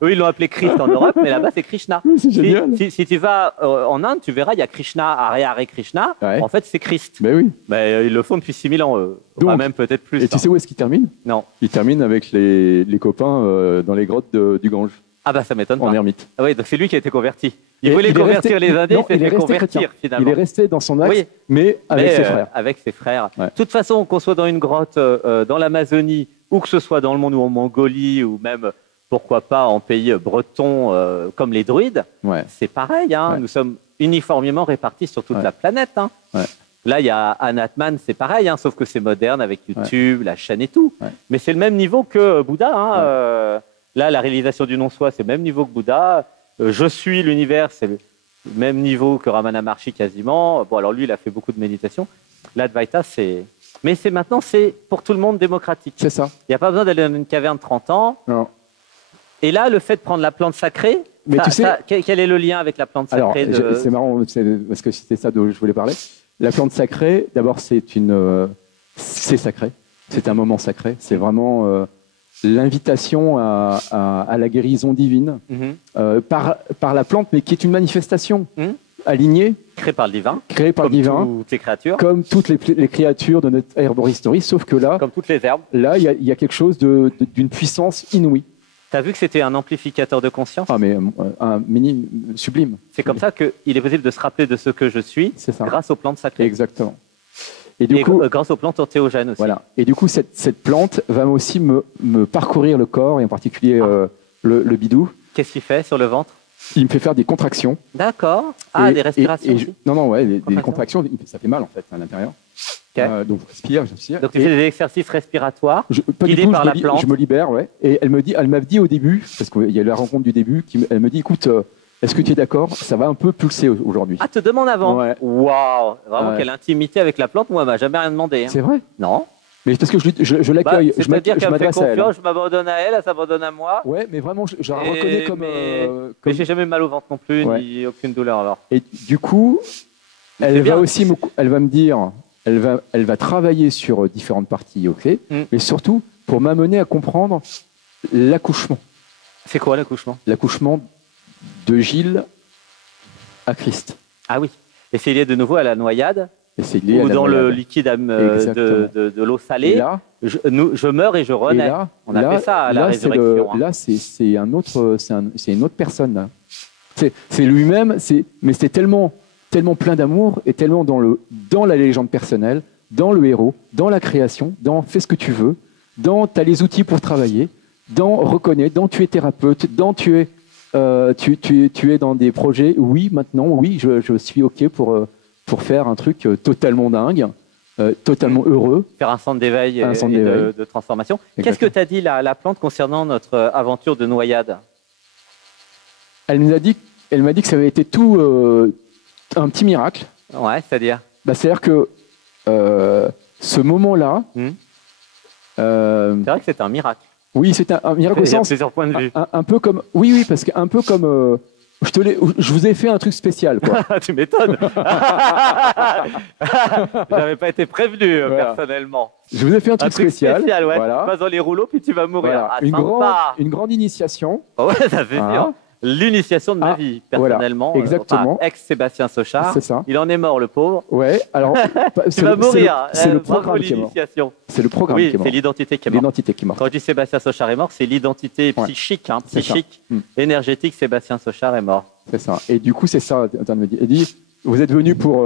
Eux, ils l'ont appelé Christ en Europe, mais là-bas, c'est Krishna. Oui, c'est génial. Si tu vas en Inde, tu verras, il y a Krishna, Hare Hare Krishna. Ouais. En fait, c'est Christ. Mais oui. Mais ils le font depuis 6000 ans, eux. Enfin, Donc, même peut-être plus. Et tu sais où est-ce qu'il termine? Non. Il termine avec les copains dans les grottes du Gange, Ah bah ça m'étonne en pas. ermite. Ah oui, donc c'est lui qui a été converti. Il Et voulait il est convertir resté- les Indiens, non, il il s'est est fait resté convertir chrétien. finalement. Il est resté dans son axe, Oui. mais avec Mais, ses frères. Avec ses frères. Ouais. De toute façon, qu'on soit dans une grotte dans l'Amazonie, ou que ce soit dans le monde ou en Mongolie, ou même, pourquoi pas, en pays breton comme les druides, Ouais. c'est pareil. Hein. Ouais. Nous sommes uniformément répartis sur toute Ouais. la planète. Hein. Ouais. Là, il y a Anatman, c'est pareil, hein, sauf que c'est moderne avec YouTube, la chaîne et tout. Ouais. Mais c'est le même niveau que Bouddha. Hein. Là, la réalisation du non-soi, c'est le même niveau que Bouddha. Je suis l'univers, c'est le même niveau que Ramana Maharshi quasiment. Bon, alors lui, il a fait beaucoup de méditation. L'Advaita, c'est... Mais maintenant, c'est pour tout le monde démocratique. C'est ça. Il n'y a pas besoin d'aller dans une caverne de 30 ans. Non. Et là, le fait de prendre la plante sacrée, Mais tu sais- quel est le lien avec la plante Alors, sacrée c'est marrant, parce que c'était ça dont je voulais parler. La plante sacrée, d'abord, c'est sacré. C'est un moment sacré. C'est vraiment l'invitation à la guérison divine Mhm. par la plante, mais qui est une manifestation Mhm. alignée, Créée par le divin, créée par le comme divin, toutes les créatures, comme toutes les créatures de notre herboristerie, sauf que là, comme toutes les herbes. il y a quelque chose d'une puissance inouïe. Tu as vu que c'était un amplificateur de conscience. Ah, mais un mini sublime. C'est comme ça qu'il est possible de se rappeler de ce que je suis C'est ça. grâce aux plantes sacrées. Exactement. Et du coup, grâce aux plantes orthéogènes aussi. voilà. Et du coup, cette plante va aussi me parcourir le corps, et en particulier le bidou. Qu'est-ce qu'il fait sur le ventre? Il me fait faire des contractions. D'accord. Ah, Et- des respirations et aussi. non, ouais, des Contractions. contractions, ça fait mal en fait à l'intérieur. Ok. Donc j'inspire. Donc tu fais des exercices respiratoires. Pas du guidés tout, par la je plante. me libère, ouais. Et elle m'a dit au début, parce qu'il y a eu la rencontre du début, elle me dit, écoute, est-ce que tu es d'accord? Ça va un peu pulser aujourd'hui. Ah, te demande avant. Ouais. Waouh. Vraiment, Ouais. quelle intimité avec la plante. Moi, elle m'a jamais rien demandé. Hein. C'est vrai? Non. Mais parce que je Bah, l'accueille, c'est-à-dire je qu'elle me fait m'adresse à elle. confiance, je m'abandonne à elle, elle s'abandonne à moi. Ouais, mais vraiment, je la Et- reconnais comme. mais comme- j'ai jamais mal au ventre non plus, Ouais. ni aucune douleur alors. Et du coup, Mais elle c'est va bien. aussi elle va me dire, elle va travailler sur différentes parties, ok, mais surtout pour m'amener à comprendre l'accouchement. C'est quoi l'accouchement? L'accouchement de Gilles à Christ. Ah oui. Et c'est lié de nouveau à la noyade Et c'est lié à ou la dans le noyade. liquide Exactement. de l'eau Et salée. là, Je meurs et je renais. là, On a fait ça à la c'est résurrection. Hein. là, c'est un autre, c'est une autre personne. Là. C'est lui-même, mais c'est tellement plein d'amour et tellement dans la légende personnelle, dans le héros, dans la création, dans fais ce que tu veux, dans tu as les outils pour travailler, dans reconnais, dans tu es thérapeute, dans tu es dans des projets. Oui, maintenant, oui, je suis OK pour faire un truc totalement dingue, totalement heureux. Faire un centre d'éveil Un et, centre et d'éveil. de transformation. Exactement. Qu'est-ce que tu as dit la plante concernant notre aventure de noyade? Elle m'a dit que ça avait été tout un petit miracle. Ouais, c'est-à-dire C'est-à-dire que ce moment-là, C'est vrai que c'est un miracle. Oui, c'est un miracle au Il y a sens. plusieurs points de vue. Un peu comme. Oui, parce qu'un peu comme. Je vous ai fait un truc spécial, quoi. Tu m'étonnes. J'avais pas été prévenu Voilà. personnellement. Je vous ai fait un truc spécial. Ouais. Voilà. Tu passes dans les rouleaux puis tu vas mourir. Voilà. Ah, Une grande initiation. Ouais, ça fait Voilà. bien. L'initiation de ma vie, personnellement. Voilà. Exactement. Ex-Sébastien Sochard. C'est ça. Il en est mort, le pauvre. Ouais, alors. Tu vas mourir. C'est le Bravo, programme qui est mort. l'initiation. C'est le programme Oui, qui est mort. c'est l'identité qui est morte. L'identité qui est morte. Quand je dis Sébastien Sochard est mort, c'est l'identité Ouais. psychique, C'est ça. psychique, énergétique. Sébastien Sochard est mort. C'est ça. Et du coup, c'est ça. Il dit vous êtes venu pour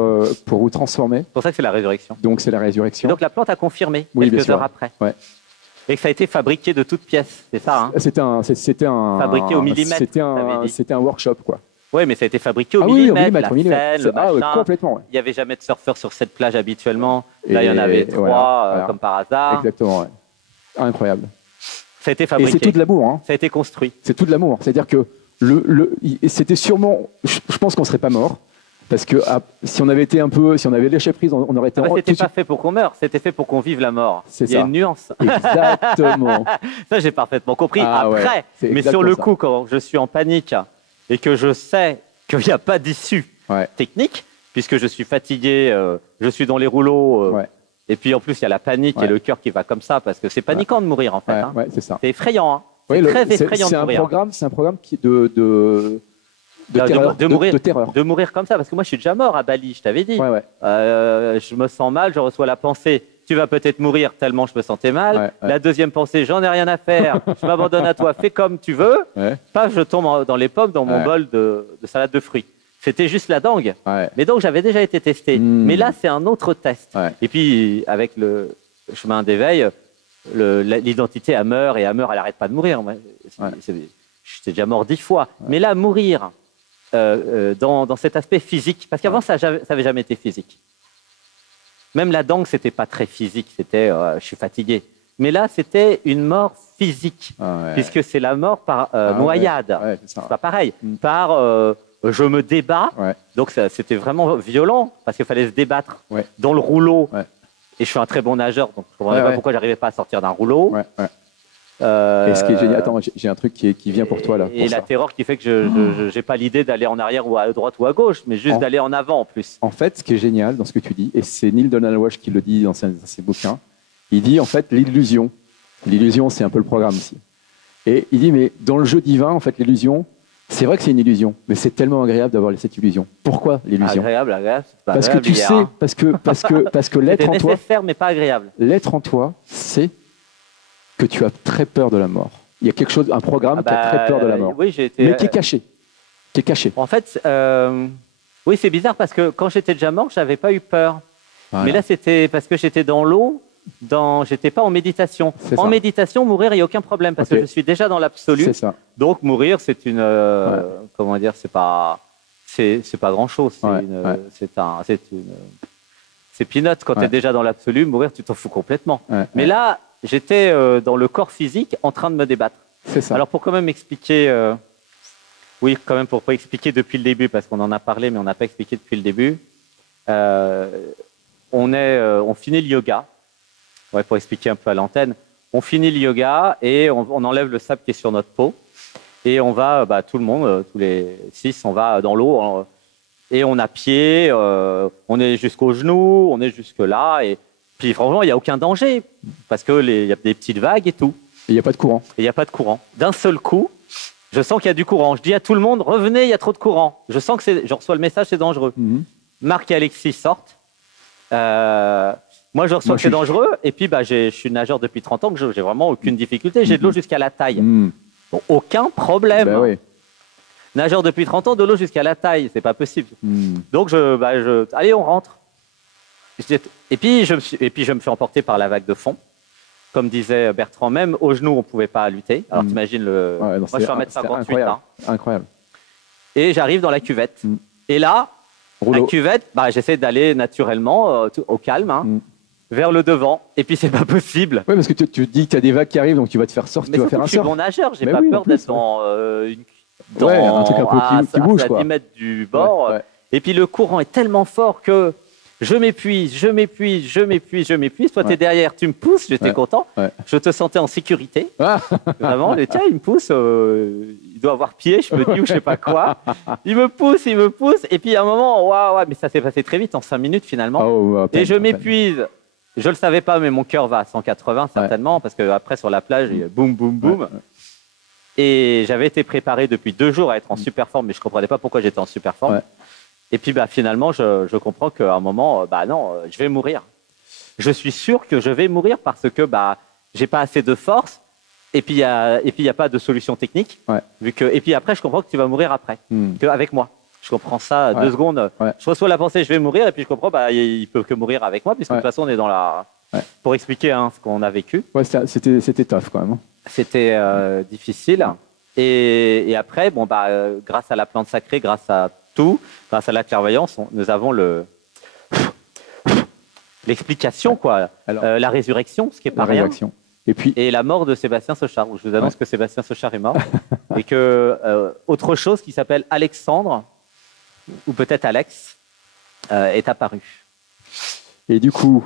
vous transformer. C'est pour ça que c'est la résurrection. Donc, c'est la Et résurrection. donc la plante a confirmé Oui, bien quelques sûr. heures après. Ouais. Et que ça a été fabriqué de toutes pièces, c'est ça, hein? C'était un. Fabriqué au millimètre, t'avais dit. C'était un workshop, quoi. Oui, mais ça a été fabriqué au Ah oui, au millimètre, millimètre, la scène, le Ah, ouais, machin. complètement, ouais. Il n'y avait jamais de surfeurs sur cette plage habituellement. Là, il y en Et avait 3, voilà. comme par hasard. Exactement, ouais. Incroyable. Ça a été Et fabriqué. c'est tout de l'amour, hein. Ça a été construit. C'est tout de l'amour. C'est-à-dire que c'était sûrement. Je pense qu'on serait pas mort. Parce que si on avait été un peu, si on avait lâché prise, on aurait été. Ah bah, tout c'était de pas suite- fait pour qu'on meure, c'était fait pour qu'on vive la mort. C'est Il y a ça. une nuance. Exactement. Ça, j'ai parfaitement compris. Ah ouais, Après, c'est mais sur exactement le ça. coup, quand je suis en panique et que je sais qu'il n'y a pas d'issue Ouais. technique, puisque je suis fatigué, je suis dans les rouleaux, Ouais. et puis en plus, il y a la panique Ouais. et le cœur qui va comme ça, parce que c'est paniquant de mourir, en fait. Ouais, Hein. ouais, c'est ça. C'est effrayant. Hein. Ouais, C'est très effrayant c'est de un mourir. programme, c'est un programme qui de De terreur, mourir. de terreur. De mourir comme ça, parce que moi, je suis déjà mort à Bali, je t'avais dit. Ouais, ouais. Je me sens mal, je reçois la pensée, tu vas peut-être mourir tellement je me sentais mal. Ouais, ouais. La deuxième pensée, j'en ai rien à faire, je m'abandonne à toi, fais comme tu veux. Ouais. Paf, je tombe dans les pommes dans mon Ouais. bol de salade de fruits. C'était juste la dengue. Ouais. Mais donc, j'avais déjà été testé. Mais là, c'est un autre test. Ouais. Et puis, avec le chemin d'éveil, l'identité, elle meurt et elle meurt, elle n'arrête pas de mourir. Moi, j'étais déjà mort 10 fois. Mais là, mourir dans cet aspect physique, parce qu'avant, ça n'avait jamais été physique. Même la dengue, c'était pas très physique, c'était je suis fatigué. Mais là, c'était une mort physique, Ouais. puisque c'est la mort par noyade. Ouais, c'est ça. C'est pas pareil. Par je me débat, Ouais. donc c'était vraiment violent, parce qu'il fallait se débattre Ouais. dans le rouleau. Ouais. Et je suis un très bon nageur, donc je ne comprenais Ouais, pas ouais. pourquoi j'arrivais pas à sortir d'un rouleau. Ouais, ouais. Et ce qui est génial, attends, j'ai un truc qui vient pour toi là. Et pour la ça. terreur qui fait que je n'ai pas l'idée d'aller en arrière ou à droite ou à gauche, mais juste En- d'aller en avant en plus. En fait, ce qui est génial dans ce que tu dis, et c'est Neil Donald Walsh qui le dit dans ses bouquins, il dit en fait l'illusion. L'illusion, c'est un peu le programme ici. Et il dit, mais dans le jeu divin, en fait, l'illusion, c'est vrai que c'est une illusion, mais c'est tellement agréable d'avoir cette illusion. Pourquoi l'illusion? Agréable, c'est pas Parce que agréable tu hier, sais, hein. parce que l'être C'était en toi, nécessaire, mais pas agréable. l'être en toi, c'est que tu as très peur de la mort. Il y a quelque chose, un programme qui a très peur de la mort, Oui, j'ai été. mais qui est caché. Qui est caché. En fait, oui, c'est bizarre parce que quand j'étais déjà mort, j'avais pas eu peur. Voilà. Mais là, c'était parce que j'étais dans l'eau, j'étais pas en méditation. C'est En ça. méditation, mourir, il n'y a aucun problème parce Ok. que je suis déjà dans l'absolu. C'est ça. Donc mourir, c'est une, comment dire, c'est pas grand chose. C'est Ouais, une, ouais. c'est peanut. Quand tu es Ouais. déjà dans l'absolu, mourir, tu t'en fous complètement. Ouais, Mais ouais. là, j'étais dans le corps physique en train de me débattre. C'est ça. Alors pour quand même expliquer, oui, quand même pour pas expliquer depuis le début, parce qu'on en a parlé, mais on n'a pas expliqué depuis le début. On finit le yoga, ouais, pour expliquer un peu à l'antenne. On finit le yoga et on enlève le sable qui est sur notre peau et on va, tout le monde, tous les 6, on va dans l'eau et on a pied, on est jusqu'aux genoux, on est jusque là et puis franchement il n'y a aucun danger parce que il y a des petites vagues et tout. Il n'y a pas de courant. Et il n'y a pas de courant. D'un seul coup, je sens qu'il y a du courant. Je dis à tout le monde, revenez, il y a trop de courant. Je sens que je reçois le message, c'est dangereux. Mhm. Marc et Alexis sortent. Moi, je reçois Moi, que c'est je suis- dangereux. Et puis, je suis nageur depuis 30 ans, que j'ai vraiment aucune difficulté. J'ai de l'eau jusqu'à la taille. Mhm. Bon, aucun problème. Ben oui. Nageur depuis 30 ans, de l'eau jusqu'à la taille, c'est pas possible. Mhm. Donc, allez, on rentre. Et puis, je me suis emporté par la vague de fond. Comme disait Bertrand, même aux genoux, on ne pouvait pas lutter. Alors, t'imagines le. Ouais, non, Moi, je suis c'était 1m58. incroyable. Hein. Incroyable. Et j'arrive dans la cuvette. Mm. Et là, Rouleau. la cuvette, j'essaie d'aller naturellement, au calme, hein, Mm. vers le devant. Et puis, c'est pas possible. Oui, parce que tu dis que tu as des vagues qui arrivent, donc tu vas te faire sortir, Mais tu vas surtout faire que un je suis surf. bon nageur. J'ai Mais pas oui, en peur plus, d'être dans Ouais, un truc un peu qui bouge, à quoi. 10 mètres du bord. Ouais, ouais. Et puis, le courant est tellement fort que je m'épuise, je m'épuise, je m'épuise, je m'épuise. Toi, tu es derrière, tu me pousses, j'étais content. Je te sentais en sécurité. Vraiment, tiens, il me pousse, il doit avoir pied, je me dis, ou je sais pas quoi. Il me pousse, et puis à un moment, waouh, mais ça s'est passé très vite, en 5 minutes finalement. Et je m'épuise. Je le savais pas, mais mon cœur va à 180 certainement, parce qu'après sur la plage, il y a boum, boum, boum. Et j'avais été préparé depuis 2 jours à être en super forme, mais je comprenais pas pourquoi j'étais en super forme. Et puis finalement, je comprends qu'à un moment, non, je vais mourir. Je suis sûr que je vais mourir parce que j'ai pas assez de force. Et puis il y a pas de solution technique. Et puis après, je comprends que tu vas mourir après, avec moi. Je comprends ça 2 secondes. Je reçois la pensée, je vais mourir, et puis je comprends, il peut que mourir avec moi, puisque de toute façon, on est dans la. Pour expliquer ce qu'on a vécu. C'était tough quand même. C'était difficile. Et après, grâce à la plante sacrée, grâce à tout, grâce à la clairvoyance, nous avons l'explication, quoi. La résurrection, ce qui n'est pas rien. Et la mort de Sébastien Sochard, où je vous annonce que Sébastien Sochard est mort. Et que autre chose qui s'appelle Alexandre, ou peut-être Alex, est apparu. Et du coup...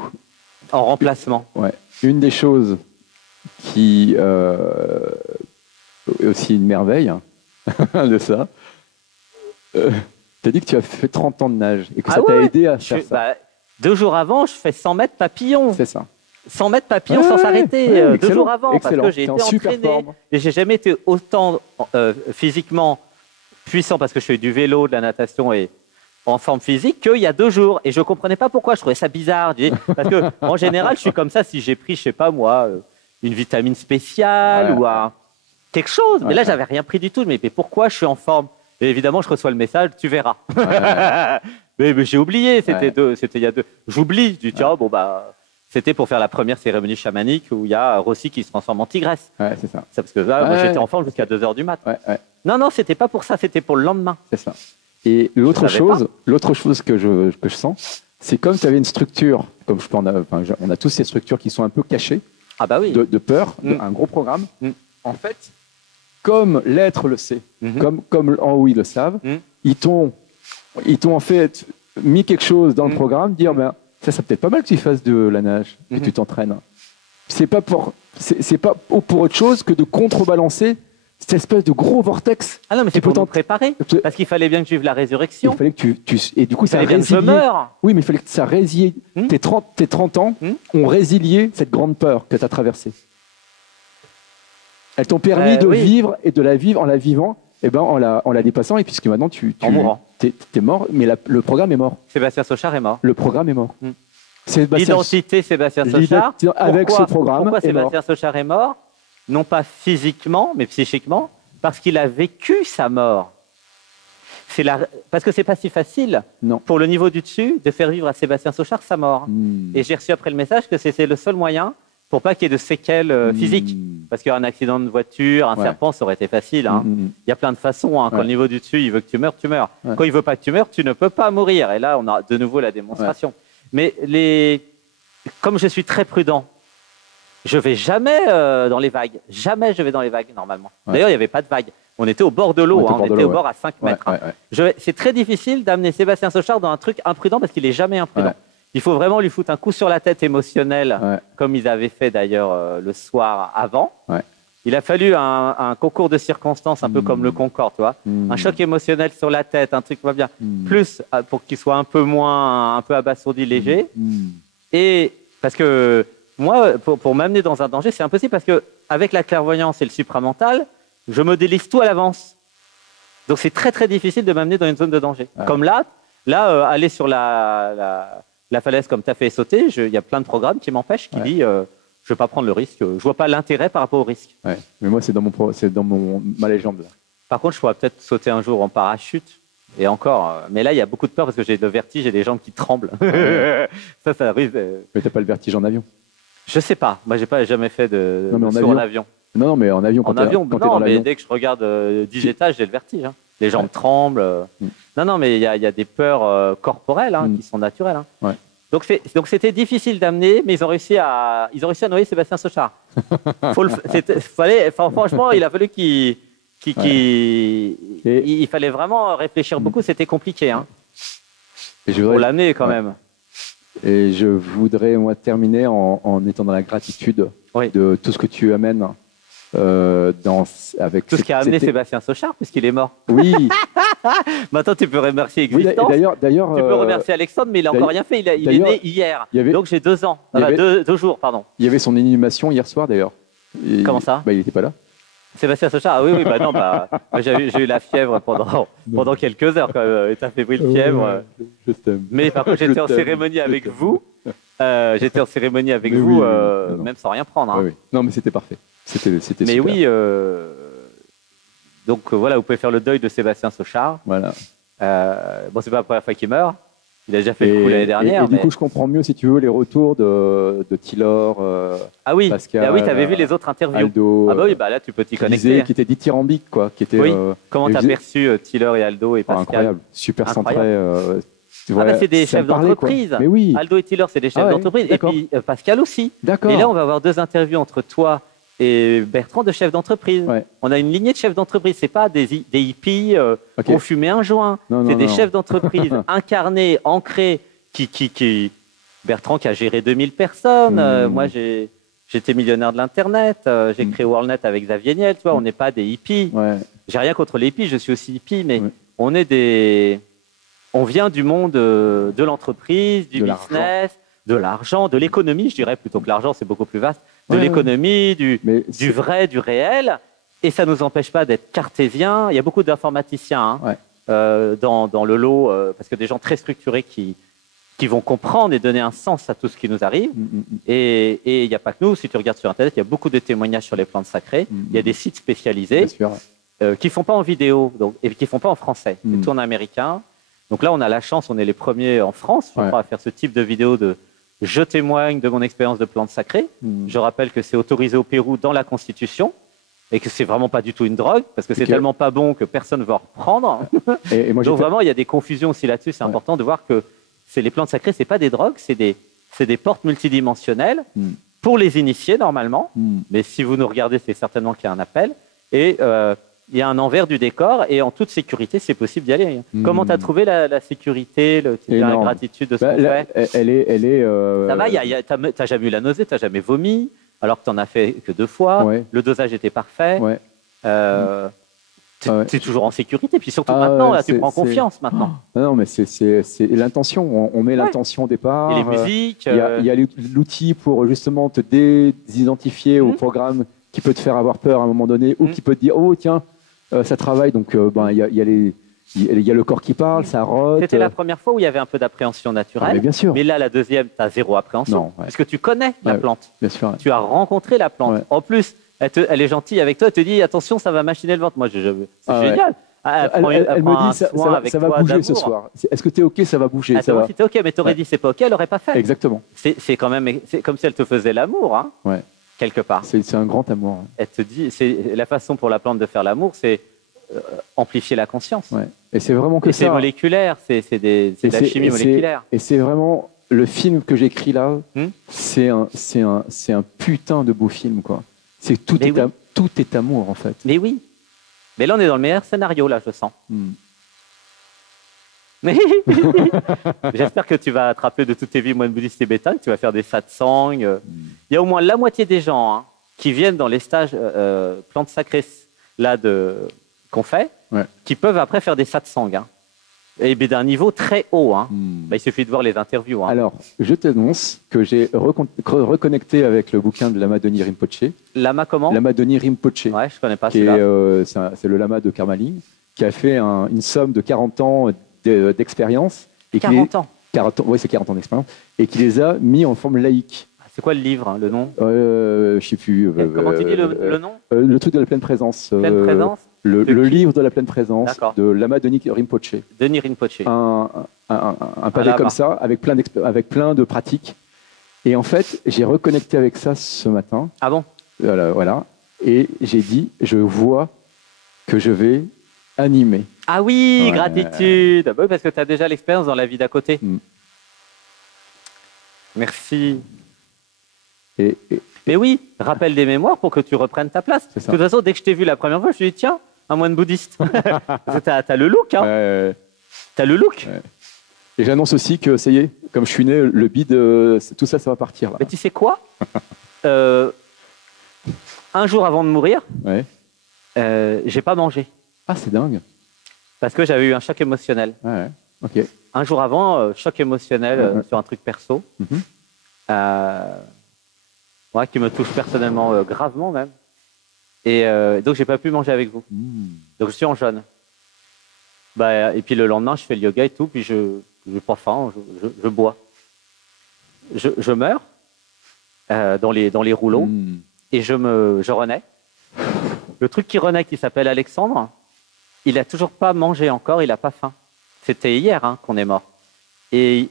En remplacement. Une des choses qui est aussi une merveille de ça, tu as dit que tu as fait 30 ans de nage et que ça t'a aidé à faire ça. 2 jours avant, je fais 100 mètres papillon. C'est ça. 100 mètres papillon sans s'arrêter 2 jours avant. Excellent. Parce que j'ai été entraîné. Et j'ai jamais été autant physiquement puissant parce que je fais du vélo, de la natation et en forme physique qu'il y a 2 jours. Et je ne comprenais pas pourquoi. Je trouvais ça bizarre. Parce qu'en général, je suis comme ça si j'ai pris, je ne sais pas moi, une vitamine spéciale ou quelque chose. Mais là, je n'avais rien pris du tout. Mais pourquoi je suis en forme? Et évidemment, je reçois le message, tu verras. Mais j'ai oublié, c'était il y a 2. J'oublie, je dis tiens, c'était pour faire la première cérémonie chamanique où il y a Rossi qui se transforme en tigresse. C'est ça. Parce que là, moi, j'étais en forme jusqu'à 2 h du mat. Non, c'était pas pour ça, c'était pour le lendemain. C'est ça. Et l'autre chose que je sens, c'est comme tu avais une structure, comme on a tous ces structures qui sont un peu cachées, de peur, un gros programme. En fait, comme l'être le sait, comme en haut ils le savent, ils t'ont en fait mis quelque chose dans le programme, dire ça serait peut-être pas mal que tu fasses de la nage, que tu t'entraînes. C'est pas pour autre chose que de contrebalancer cette espèce de gros vortex. Ah non, mais c'est pour t'en préparer. Parce qu'il fallait bien que je vive la résurrection. Il fallait que et du coup, ça a résilié. Je meurs. Oui, mais il fallait que ça résilié. Tes 30 ans ont résilié cette grande peur que tu as traversée. Elles t'ont permis de vivre et de la vivre en la vivant, en la dépassant. Et puisque maintenant, en mourant. T'es mort, mais le programme est mort. Sébastien Sochard est mort. Le programme est mort. L'identité Sébastien Sochard. Avec ce programme. Pourquoi Sébastien Sochard est mort? Non pas physiquement, mais psychiquement, parce qu'il a vécu sa mort. Parce que c'est pas si facile pour le niveau du dessus de faire vivre à Sébastien Sochard sa mort. Et j'ai reçu après le message que c'était le seul moyen pour pas qu'il y ait de séquelles physiques. Parce qu'un accident de voiture, un serpent, ça aurait été facile. Il y a plein de façons. Quand le niveau du dessus, il veut que tu meurs, tu meurs. Quand il veut pas que tu meurs, tu ne peux pas mourir. Et là, on a de nouveau la démonstration. Mais comme je suis très prudent, je vais jamais dans les vagues. Jamais je vais dans les vagues, normalement. D'ailleurs, il n'y avait pas de vagues. On était au bord de l'eau. On était au bord à 5 mètres. C'est très difficile d'amener Sébastien Sochard dans un truc imprudent parce qu'il n'est jamais imprudent. Il faut vraiment lui foutre un coup sur la tête émotionnel, comme ils avaient fait d'ailleurs le soir avant. Il a fallu un concours de circonstances, un peu comme le Concorde, tu vois. Un choc émotionnel sur la tête, un truc pas bien. Plus pour qu'il soit un peu abasourdi, léger. Et parce que moi, pour m'amener dans un danger, c'est impossible parce qu'avec la clairvoyance et le supramental, je modélise tout à l'avance. Donc c'est très très difficile de m'amener dans une zone de danger. Comme là, aller sur la falaise comme tu as fait sauter, il y a plein de programmes qui m'empêchent, qui disent je ne vais pas prendre le risque, je ne vois pas l'intérêt par rapport au risque. Mais moi, c'est dans ma légende. Là. Par contre, je pourrais peut-être sauter un jour en parachute. Et encore, mais là, il y a beaucoup de peur parce que j'ai le vertige et les jambes qui tremblent. Ça arrive. Mais tu n'as pas le vertige en avion? Je sais pas. Moi, j'ai jamais fait de saut en avion. Non, mais en avion. Non, mais dès que je regarde 10 étages, j'ai le vertige. Les jambes tremblent. Non, mais il y a des peurs corporelles qui sont naturelles. Donc c'était difficile d'amener, mais ils ont réussi à noyer Sébastien Sochard. Franchement, il a fallu il fallait vraiment réfléchir beaucoup. C'était compliqué. Pour l'amener quand même. Et je voudrais, moi, terminer en étant dans la gratitude de tout ce que tu amènes. Avec tout ce qui a amené Sébastien Sochard, puisqu'il est mort. Oui. Maintenant, tu peux remercier Existence. Oui, d'ailleurs, tu peux remercier Alexandre, mais il n'a encore rien fait. Il est né hier. Donc, j'ai 2 ans. Deux jours, pardon. Il y avait son inhumation hier soir, d'ailleurs. Comment ça? Il n'était pas là. Sébastien Sochard, ah oui, bah non, j'ai eu la fièvre pendant quelques heures, quand même, état fébrile, fièvre. Je t'aime. Mais par contre, j'étais en cérémonie avec vous. J'étais en cérémonie avec vous, même sans rien prendre. Hein. Oui. Non, mais c'était parfait. C'était mais super. Oui, donc voilà, vous pouvez faire le deuil de Sébastien Sochard. Voilà. Bon, c'est pas la première fois qu'il meurt. Il a déjà fait le coup l'année dernière. Et du coup, je comprends mieux, si tu veux, les retours de Tylor, Pascal. Ah oui, tu avais vu les autres interviews. Aldo, ah bah oui, bah là, tu peux t'y connecter. Qui étaient dithyrambiques, quoi. Qui étaient, oui. Comment tu as perçu Tylor et Aldo et Pascal? Incroyable, super centré. C'est des chefs d'entreprise. Mais oui. Aldo et Tylor, c'est des chefs d'entreprise. Et puis Pascal aussi. D'accord. Et là, on va avoir 2 interviews entre toi et Bertrand de chefs d'entreprise. On a une lignée de chefs d'entreprise. C'est pas des hippies qui ont fumé un joint. C'est des chefs d'entreprise incarnés, ancrés, qui Bertrand qui a géré 2000 personnes. Moi, j'étais millionnaire de l'Internet. J'ai créé WorldNet avec Xavier Niel. Tu vois, on n'est pas des hippies. J'ai rien contre les hippies. Je suis aussi hippie, mais on est on vient du monde de l'entreprise, du business, de l'argent, de l'économie, je dirais, plutôt que l'argent, c'est beaucoup plus vaste. De l'économie, du vrai, du réel. Et ça ne nous empêche pas d'être cartésiens. Il y a beaucoup d'informaticiens dans le lot, parce que des gens très structurés qui vont comprendre et donner un sens à tout ce qui nous arrive. Et il n'y a pas que nous. Si tu regardes sur Internet, il y a beaucoup de témoignages sur les plantes sacrées. Il y a des sites spécialisés qui ne font pas en vidéo et qui ne font pas en français. C'est tout en américain. Donc là, on a la chance, on est les premiers en France, je crois, à faire ce type de vidéo de « Je témoigne de mon expérience de plantes sacrées ». Je rappelle que c'est autorisé au Pérou dans la Constitution et que c'est vraiment pas du tout une drogue parce que c'est tellement pas bon que personne ne va en reprendre. Et moi, donc vraiment, il y a des confusions aussi là-dessus. C'est important de voir que les plantes sacrées, c'est pas des drogues, c'est des portes multidimensionnelles pour les initiés normalement. Mais si vous nous regardez, c'est certainement qu'il y a un appel. Et il y a un envers du décor et en toute sécurité, c'est possible d'y aller. Comment tu as trouvé la sécurité, la gratitude de ce qu'on fait? Elle est ça va, tu n'as jamais eu la nausée, tu n'as jamais vomi, alors que tu n'en as fait que 2 fois. Le dosage était parfait. Tu es toujours en sécurité. Puis surtout maintenant, là, tu prends confiance maintenant. Non, mais c'est l'intention. On met l'intention au départ. Et les musiques. Il y a l'outil pour justement te désidentifier au programme qui peut te faire avoir peur à un moment donné ou qui peut te dire « Oh, tiens ». Ça travaille, donc il y a le corps qui parle, ça rote. C'était la première fois où il y avait un peu d'appréhension naturelle. Mais bien sûr. Mais là, la deuxième, tu as 0 appréhension. Parce que tu connais la plante. Bien sûr. Tu as rencontré la plante. En plus, elle est gentille avec toi. Elle te dit attention, ça va machiner le ventre. Moi, c'est génial. Elle me dit ça va bouger ce soir. Est-ce que tu es OK, ça va bouger. Si tu es OK, mais tu aurais dit c'est pas OK, elle n'aurait pas fait. Exactement. C'est comme si elle te faisait l'amour. Hein. Quelque part. C'est un grand amour. Elle te dit, la façon pour la plante de faire l'amour, c'est amplifier la conscience. Et c'est vraiment que ça. C'est moléculaire, c'est de la chimie moléculaire. Et c'est vraiment le film que j'écris là. C'est un putain de beau film, quoi. Tout est amour en fait. Mais oui. Mais là, on est dans le meilleur scénario là, je sens. J'espère que tu vas attraper de toutes tes vies moines bouddhistes tibétains, que tu vas faire des satsangs. Il y a au moins la moitié des gens qui viennent dans les stages plantes sacrées là qu'on fait, qui peuvent après faire des satsangs. Et d'un niveau très haut. Il suffit de voir les interviews. Alors, je t'annonce que j'ai reconnecté avec le bouquin de Lama Deni Rinpoche. Lama comment? Lama Deni Rinpoche. Ouais, je connais pas celui-là. C'est le lama de Karmaling qui a fait une somme de 40 ans d'expérience. 40 ans. Oui, c'est 40 ans d'expérience. Et qui les a mis en forme laïque. C'est quoi le livre, le nom? Je ne sais plus. Comment tu dis le nom? Le truc de la pleine présence. Pleine présence? Le livre de la pleine présence de Lama Deni Rinpoche. Deni Rinpoche. Un pavé comme ça, avec plein de pratiques. Et en fait, j'ai reconnecté avec ça ce matin. Ah bon? Voilà. Et j'ai dit, je vois que je vais animer. Ah oui, gratitude. Bah oui, parce que tu as déjà l'expérience dans la vie d'à côté. Merci. Mais oui, rappelle des mémoires pour que tu reprennes ta place. De toute façon, dès que je t'ai vu la première fois, je me suis dit, tiens, un moine bouddhiste. Tu as le look. Tu as le look. Et j'annonce aussi que ça y est, comme je suis né, le bide, tout ça, ça va partir. Là. Mais tu sais quoi? Un jour avant de mourir, Ouais. j'ai pas mangé. Ah, c'est dingue. Parce que j'avais eu un choc émotionnel. Ouais. Ok. Un jour avant, choc émotionnel Ouais. sur un truc perso. Mhm. Ouais, qui me touche personnellement gravement même. Et donc, j'ai pas pu manger avec vous. Donc, je suis en jeûne. Bah, et puis, le lendemain, je fais le yoga et tout. Puis, je n'ai pas faim, je bois. Je meurs dans les rouleaux et je renais. Le truc qui renaît, qui s'appelle Alexandre, il n'a toujours pas mangé encore, il n'a pas faim. C'était hier qu'on est mort. Et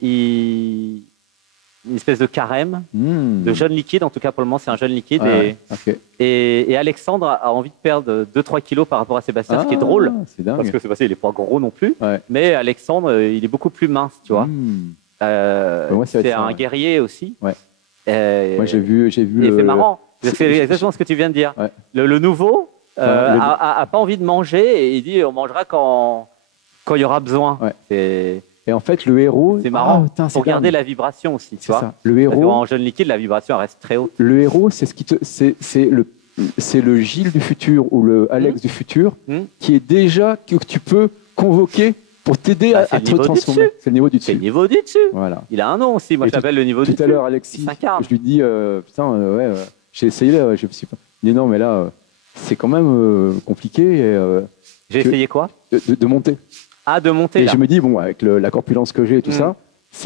une espèce de carême, de jeûne liquide, en tout cas pour le moment c'est un jeûne liquide. Et Alexandre a envie de perdre 2-3 kilos par rapport à Sébastien, ce qui est drôle. C'est dingue. Parce que Sébastien il n'est pas gros non plus, Ouais. mais Alexandre il est beaucoup plus mince, tu vois. Moi, c'est un guerrier aussi. Ouais. Moi j'ai vu. Et c'est marrant, c'est exactement ce que tu viens de dire. Ouais. Le nouveau a pas envie de manger et il dit on mangera quand il y aura besoin. Ouais. Et en fait, le héros. C'est marrant. Pour garder la vibration aussi, tu vois. Ça. Le héros. En jeûne liquide, la vibration elle reste très haute. Le héros, c'est le Gilles du futur ou le Alex du futur qui est déjà que tu peux convoquer pour t'aider à te transformer. C'est le niveau du dessus. C'est le niveau du dessus. Voilà. Il a un nom aussi. Moi, je l'appelle le niveau du dessus. Tout à l'heure, Alexis, je lui dis putain, j'ai essayé, je me suis pas. Il dit non, mais là, c'est quand même compliqué. J'ai essayé quoi? De monter. Ah, de monter. Et là. je me dis bon, avec la corpulence que j'ai et tout ça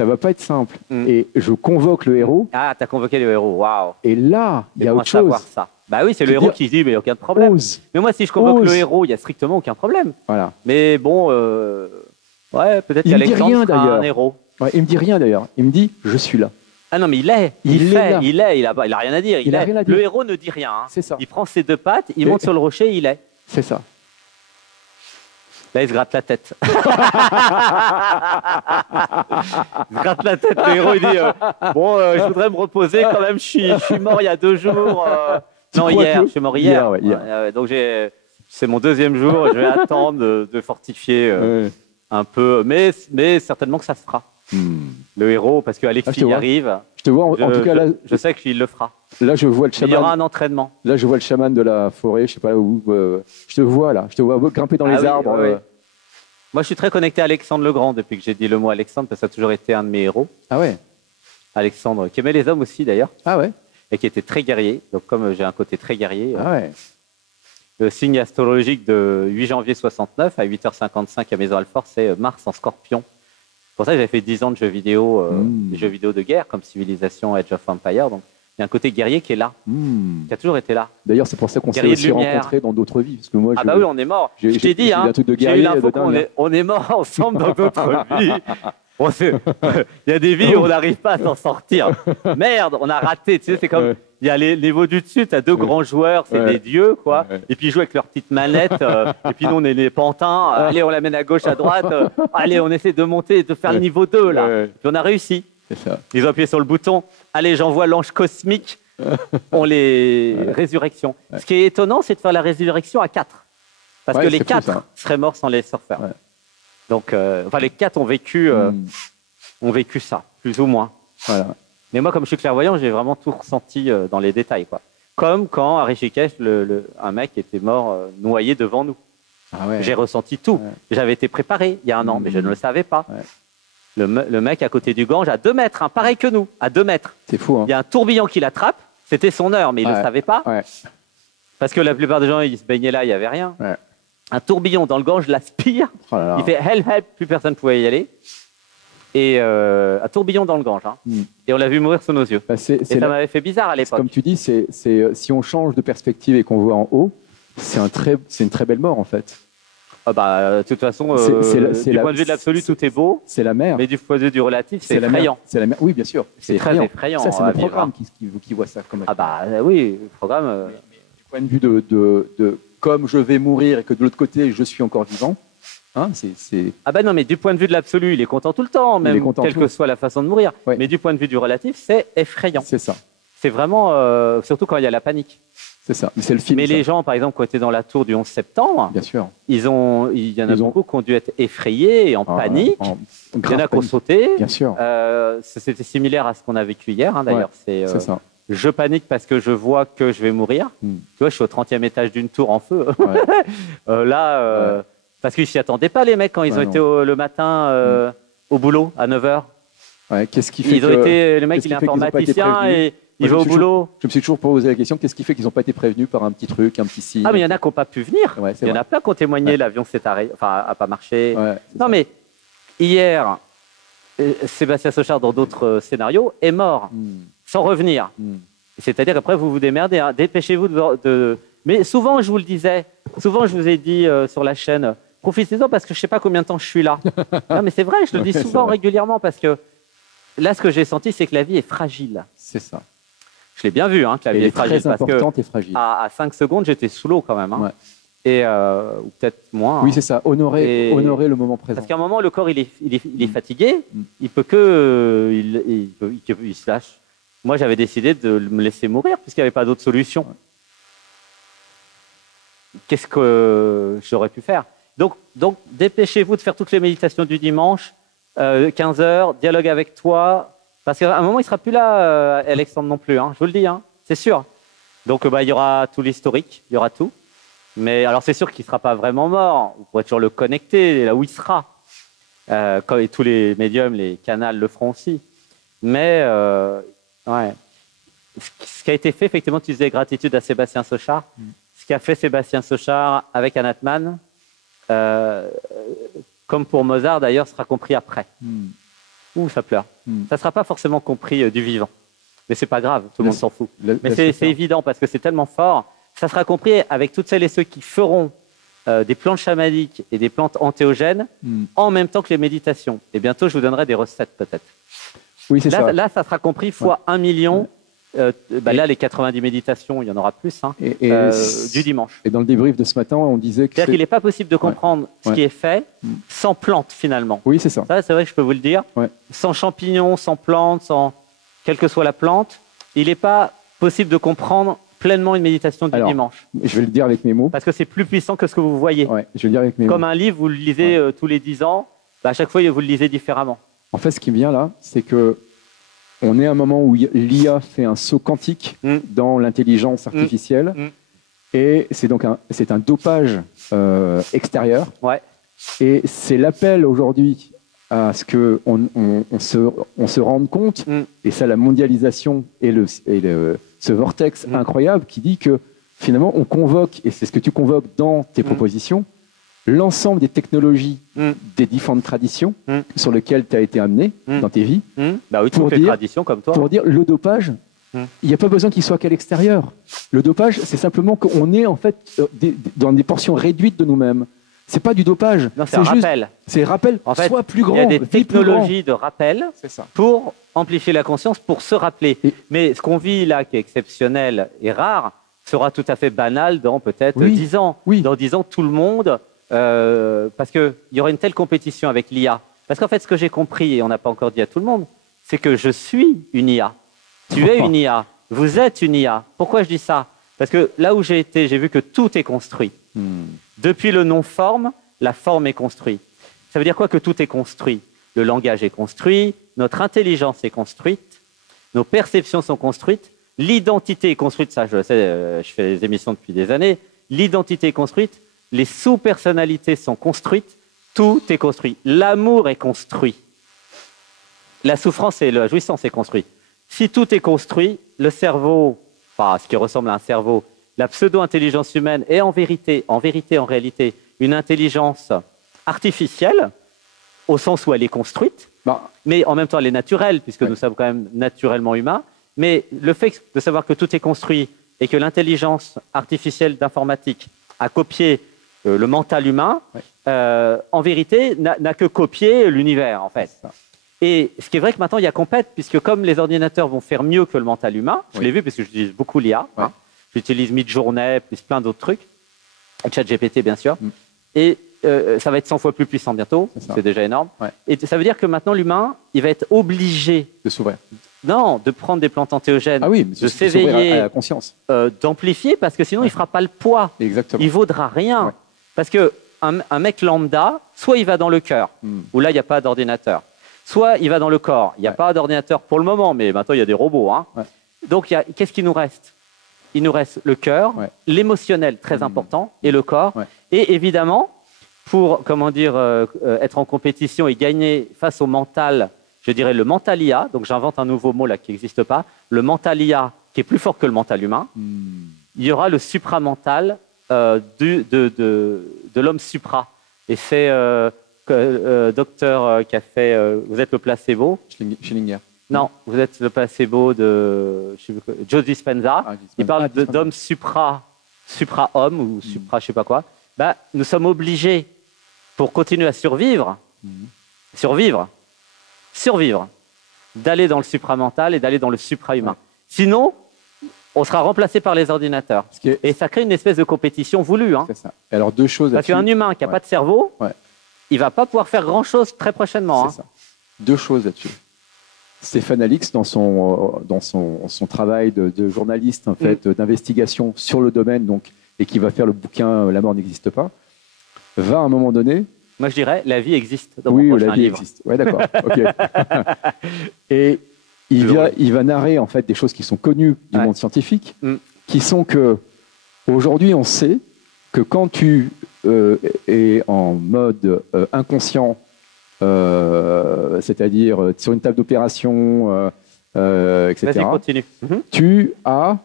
va pas être simple. Et je convoque le héros. Ah, t'as convoqué le héros. Waouh. Et là, il y a autre chose. Ça. Bah oui, c'est le héros qui se dit mais aucun problème. Mais moi, si je convoque le héros, il y a strictement aucun problème. Voilà. Mais bon, ouais, peut-être qu'Alexandre sera un héros. Ouais, il me dit rien d'ailleurs. Il me dit je suis là. Ah non, mais il est. Il a rien à dire. Il a rien à dire. Le héros ne dit rien. Hein. C'est ça. Il prend ses deux pattes, il monte sur le rocher, il est. C'est ça. Là, il se gratte la tête. Il se gratte la tête. Le héros, il dit bon, je voudrais me reposer quand même. Je suis mort il y a 2 jours. Non, hier. Je suis mort hier. Hier. Donc, c'est mon 2e jour. Je vais attendre de fortifier un peu. Mais certainement que ça se fera. Le héros, parce qu'Alexis y arrive. Je te vois, en tout cas, là. Je sais qu'il le fera. Là, je vois le chaman. Il y aura un entraînement. Là, je vois le chaman de la forêt, je sais pas où. Je te vois là, je te vois grimper dans les arbres. Oui. Moi, je suis très connecté à Alexandre le Grand depuis que j'ai dit le mot Alexandre, parce que ça a toujours été un de mes héros. Ah ouais. Alexandre, qui aimait les hommes aussi d'ailleurs. Ah ouais. Et qui était très guerrier. Donc, comme j'ai un côté très guerrier. Ah ouais. Le signe astrologique de 8 janvier 69 à 8h55 à Maison Alfort, c'est Mars en Scorpion. C'est pour ça que j'avais fait 10 ans de jeux vidéo de guerre, comme Civilisation, Age of Empires. Donc, il y a un côté guerrier qui est là, qui a toujours été là. D'ailleurs, c'est pour ça qu'on s'est aussi rencontrés dans d'autres vies. Parce que moi, bah oui, on est mort. Je t'ai dit, j'ai eu l'info qu'on est mort ensemble dans d'autres vies. Il y a des vies où on n'arrive pas à s'en sortir. Merde, on a raté. Tu sais, c'est comme, il y a les niveaux du dessus, tu as 2 grands joueurs, c'est des dieux, quoi. Et puis ils jouent avec leurs petites manettes. Et puis nous, on est les pantins. Allez, on la mène à gauche, à droite. Allez, on essaie de monter, de faire le niveau 2, là. Puis on a réussi. Ça. Ils ont appuyé sur le bouton. Allez, j'envoie l'ange cosmique. On les résurrections. Ce qui est étonnant, c'est de faire la résurrection à 4. Parce que les 4 seraient morts sans les surfeurs. Donc, les 4 ont vécu ça, plus ou moins. Voilà. Mais moi, comme je suis clairvoyant, j'ai vraiment tout ressenti dans les détails, quoi. Comme quand, à Rishikesh, un mec était mort noyé devant nous. Ah ouais. J'ai ressenti tout. Ouais. J'avais été préparé il y a un an, mais je ne le savais pas. Ouais. Le mec à côté du Gange, à 2 mètres, pareil que nous, à 2 mètres. C'est fou, hein. Il y a un tourbillon qui l'attrape. C'était son heure, mais il ne le savait pas. Ouais. Parce que la plupart des gens, ils se baignaient là, il n'y avait rien. Ouais. Un tourbillon dans le Gange l'aspire. Oh là là. Il fait help, help, plus personne ne pouvait y aller. Et un tourbillon dans le Gange. Hein. Et on l'a vu mourir sous nos yeux. Bah, ça m'avait fait bizarre à l'époque. Comme tu dis, si on change de perspective et qu'on voit en haut, c'est une très belle mort en fait. Ah bah, de toute façon, du point de vue de l'absolu, tout est beau. C'est la mer. Mais du point de vue du relatif, c'est effrayant. C'est la mer. Oui, bien sûr. C'est très effrayant. Ça, c'est le programme qui voit ça comme. Ah bah oui, le programme. Mais du point de vue de comme je vais mourir et que de l'autre côté, je suis encore vivant. Hein, Ah bah non, mais du point de vue de l'absolu, il est content tout le temps, même quelle que soit la façon de mourir. Ouais. Mais du point de vue du relatif, c'est effrayant. C'est ça. C'est vraiment, surtout quand il y a la panique. C'est ça. Mais c'est le film. Mais ça. les gens, par exemple, qui ont été dans la tour du 11 septembre, Bien sûr. il y en a beaucoup qui ont dû être effrayés et en panique. Il y en a qui ont sauté. Bien sûr. C'était similaire à ce qu'on a vécu hier, hein, d'ailleurs. C'est ça. Je panique parce que je vois que je vais mourir. Tu vois, je suis au 30e étage d'une tour en feu. Parce qu'ils ne s'y attendaient pas, les mecs, quand ils ont été le matin au boulot à 9h. Ouais, qu'est-ce qui fait le mec, il est informaticien et il va au boulot. Je me suis toujours posé la question, qu'est-ce qui fait qu'ils n'ont pas été prévenus par un petit truc, un petit signe? Ah, mais il y en a qui n'ont pas pu venir. Il y en a plein qui ont témoigné, l'avion s'est arrêté, enfin, n'a pas marché. Non, mais hier, Sébastien Sochard, dans d'autres scénarios, est mort, sans revenir. C'est-à-dire, après, vous vous démerdez. Hein. Dépêchez-vous de... Mais souvent, je vous le disais, souvent, je vous ai dit sur la chaîne, profitez-en parce que je ne sais pas combien de temps je suis là. Non, mais c'est vrai, je le dis souvent, régulièrement, parce que là, ce que j'ai senti, c'est que la vie est fragile. C'est ça. Je l'ai bien vu, hein, que la vie est fragile. Très importante et fragile. À 5 secondes, j'étais sous l'eau quand même. Hein. Et, ou peut-être moins. Oui, c'est ça. Honorer le moment présent. Parce qu'à un moment, le corps, il est fatigué. Il peut que... il se lâche. Moi, j'avais décidé de me laisser mourir puisqu'il n'y avait pas d'autre solution. Qu'est-ce que j'aurais pu faire? Donc dépêchez-vous de faire toutes les méditations du dimanche, 15 heures, dialogue avec toi, parce qu'à un moment, il ne sera plus là, Alexandre non plus, hein, je vous le dis, hein, c'est sûr. Donc, il y aura tout l'historique, il y aura tout. Mais alors, c'est sûr qu'il ne sera pas vraiment mort, vous pourrez toujours le connecter là où il sera. Et tous les médiums, les canals le feront aussi. Mais, ce qui a été fait, effectivement, tu disais gratitude à Sébastien Sochard. Ce qu'a fait Sébastien Sochard avec Anatman, comme pour Mozart d'ailleurs, sera compris après. Ouh, ça pleure. Ça ne sera pas forcément compris du vivant. Mais ce n'est pas grave, tout le monde s'en fout. Mais c'est évident parce que c'est tellement fort. Ça sera compris avec toutes celles et ceux qui feront des plantes chamaniques et des plantes antéogènes en même temps que les méditations. Et bientôt, je vous donnerai des recettes peut-être. Oui, c'est ça. Là, ça sera compris fois 1 million. Là, les 90 méditations, il y en aura plus, hein, du dimanche. Et dans le débrief de ce matin, on disait que... C'est-à-dire qu'il n'est pas possible de comprendre ce qui est fait sans plantes, finalement. Oui, c'est ça. Ça, c'est vrai que je peux vous le dire. Sans champignons, sans plantes, sans... quelle que soit la plante, il n'est pas possible de comprendre pleinement une méditation du dimanche. Je vais le dire avec mes mots. Parce que c'est plus puissant que ce que vous voyez. Je vais le dire avec mes mots. Comme un livre, vous le lisez tous les 10 ans, à chaque fois, vous le lisez différemment. En fait, ce qui me vient là, c'est que on est à un moment où l'IA fait un saut quantique dans l'intelligence artificielle. Et c'est donc un dopage extérieur. Et c'est l'appel aujourd'hui à ce qu'on se rende compte, et ça, la mondialisation et ce vortex incroyable qui dit que finalement, on convoque, et c'est ce que tu convoques dans tes propositions, l'ensemble des technologies des différentes traditions sur lesquelles tu as été amené dans tes vies. Bah oui, toutes les traditions comme toi. Pour dire le dopage, il n'y a pas besoin qu'il soit qu'à l'extérieur. Le dopage, c'est simplement qu'on est en fait dans des portions réduites de nous-mêmes. C'est pas du dopage. C'est un rappel. C'est rappel. En fait, sois plus grand. Il y a des technologies de rappel pour amplifier la conscience, pour se rappeler. Mais ce qu'on vit là, qui est exceptionnel et rare, sera tout à fait banal dans peut-être 10 ans. Dans 10 ans, tout le monde... parce qu'il y aura une telle compétition avec l'IA. Parce qu'en fait, ce que j'ai compris, et on n'a pas encore dit à tout le monde, c'est que je suis une IA. Tu es une IA. Vous êtes une IA. Pourquoi je dis ça? Parce que là où j'ai été, j'ai vu que tout est construit. Depuis le non-forme, la forme est construite. Ça veut dire quoi que tout est construit? Le langage est construit, notre intelligence est construite, nos perceptions sont construites, l'identité est construite. Ça, je le sais, je fais des émissions depuis des années. L'identité est construite. Les sous-personnalités sont construites, tout est construit. L'amour est construit. La souffrance et la jouissance est construite. Si tout est construit, le cerveau, enfin, ce qui ressemble à un cerveau, la pseudo-intelligence humaine est en réalité, une intelligence artificielle, au sens où elle est construite, mais en même temps elle est naturelle, puisque nous sommes quand même naturellement humains. Mais le fait de savoir que tout est construit et que l'intelligence artificielle d'informatique a copié le mental humain, en vérité, n'a que copié l'univers, en fait. Et ce qui est vrai que maintenant, il y a compète, puisque comme les ordinateurs vont faire mieux que le mental humain, je l'ai vu parce que j'utilise beaucoup l'IA, j'utilise Midjourney, plus plein d'autres trucs, ChatGPT, bien sûr, et ça va être 100 fois plus puissant bientôt, c'est déjà énorme. Et ça veut dire que maintenant, l'humain, il va être obligé Non, de prendre des plantes antéogènes, Ah oui, de s'ouvrir à s'éveiller, la conscience. d'amplifier, parce que sinon il ne fera pas le poids. Exactement. Il ne vaudra rien. Ouais. Parce qu'un mec lambda, soit il va dans le cœur, où là il n'y a pas d'ordinateur, soit il va dans le corps, il n'y a pas d'ordinateur pour le moment, mais maintenant il y a des robots. Hein. Ouais. Donc qu'est-ce qui nous reste? Il nous reste le cœur, l'émotionnel très important, et le corps. Ouais. Et évidemment, pour être en compétition et gagner face au mental, je dirais le mentalia, donc j'invente un nouveau mot là qui n'existe pas, le mentalia qui est plus fort que le mental humain, il y aura le supramental de l'homme supra. Et c'est docteur qui a fait, vous êtes le placebo. Schillinger. Non, vous êtes le placebo de Joe Dispenza. Il parle d'homme supra-homme ou supra je ne sais pas quoi. Bah, nous sommes obligés, pour continuer à survivre, d'aller dans le supramental et d'aller dans le supra-humain. Sinon, on sera remplacé par les ordinateurs. Et ça crée une espèce de compétition voulue. Hein. C'est ça. Alors, deux choses. Parce qu'un humain qui n'a pas de cerveau, il ne va pas pouvoir faire grand-chose très prochainement. C'est ça. Deux choses là-dessus. Stéphane Alix, dans son travail de journaliste, en fait, d'investigation sur le domaine, donc, et qui va faire le bouquin La mort n'existe pas, va à un moment donné. Moi, je dirais, la vie existe dans mon prochain livre. Oui, la vie existe. Oui, d'accord. Okay. Et il va narrer en fait des choses qui sont connues du monde scientifique, qui sont que aujourd'hui, on sait que quand tu es en mode inconscient, c'est-à-dire sur une table d'opération, etc. Vas-y, continue. Tu as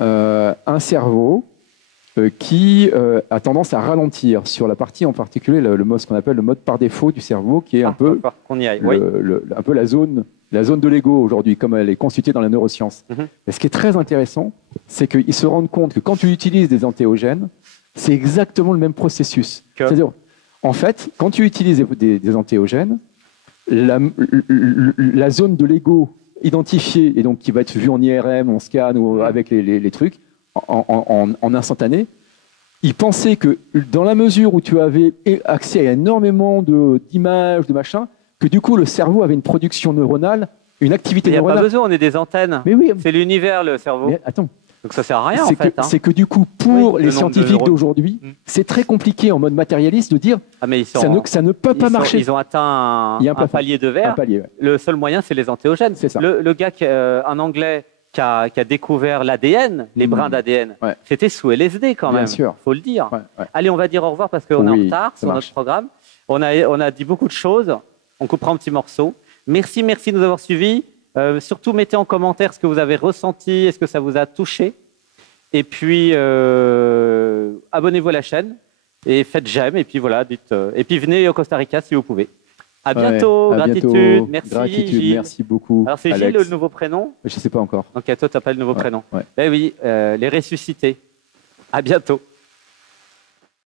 un cerveau qui a tendance à ralentir sur la partie en particulier, ce qu'on appelle le mode par défaut du cerveau, qui est un peu la zone de l'ego aujourd'hui, comme elle est constituée dans la neuroscience. Et ce qui est très intéressant, c'est qu'ils se rendent compte que quand tu utilises des antéogènes, c'est exactement le même processus. C'est-à-dire, en fait, quand tu utilises des antéogènes, la zone de l'ego identifiée, et donc qui va être vue en IRM, en scan ou avec les trucs, en instantané, il pensait que dans la mesure où tu avais accès à énormément d'images, de machins, que du coup le cerveau avait une production neuronale, une activité neuronale. Il n'y a pas besoin, on est des antennes. Mais oui. C'est l'univers, le cerveau. Mais attends. Donc ça sert à rien en fait. C'est que du coup, pour les scientifiques d'aujourd'hui, c'est très compliqué en mode matérialiste de dire ça ne peut pas marcher. Ils ont atteint un palier de verre. Le seul moyen, c'est les antéogènes. C'est ça. Le gars, un Anglais, qui a découvert l'ADN, les brins d'ADN, c'était sous LSD quand même, il faut le dire. Allez, on va dire au revoir parce qu'on est en retard sur notre programme. On a dit beaucoup de choses. On coupera un petit morceau. Merci de nous avoir suivis. Surtout, mettez en commentaire ce que vous avez ressenti, est-ce que ça vous a touché. Et puis, abonnez-vous à la chaîne et faites j'aime. Et puis voilà, et puis venez au Costa Rica si vous pouvez. À bientôt, gratitude, merci Gilles. Merci beaucoup. Alors c'est Gilles le nouveau prénom? Je ne sais pas encore. Ok, toi tu n'as pas le nouveau prénom. Ouais. Ben oui, les ressuscités. À bientôt.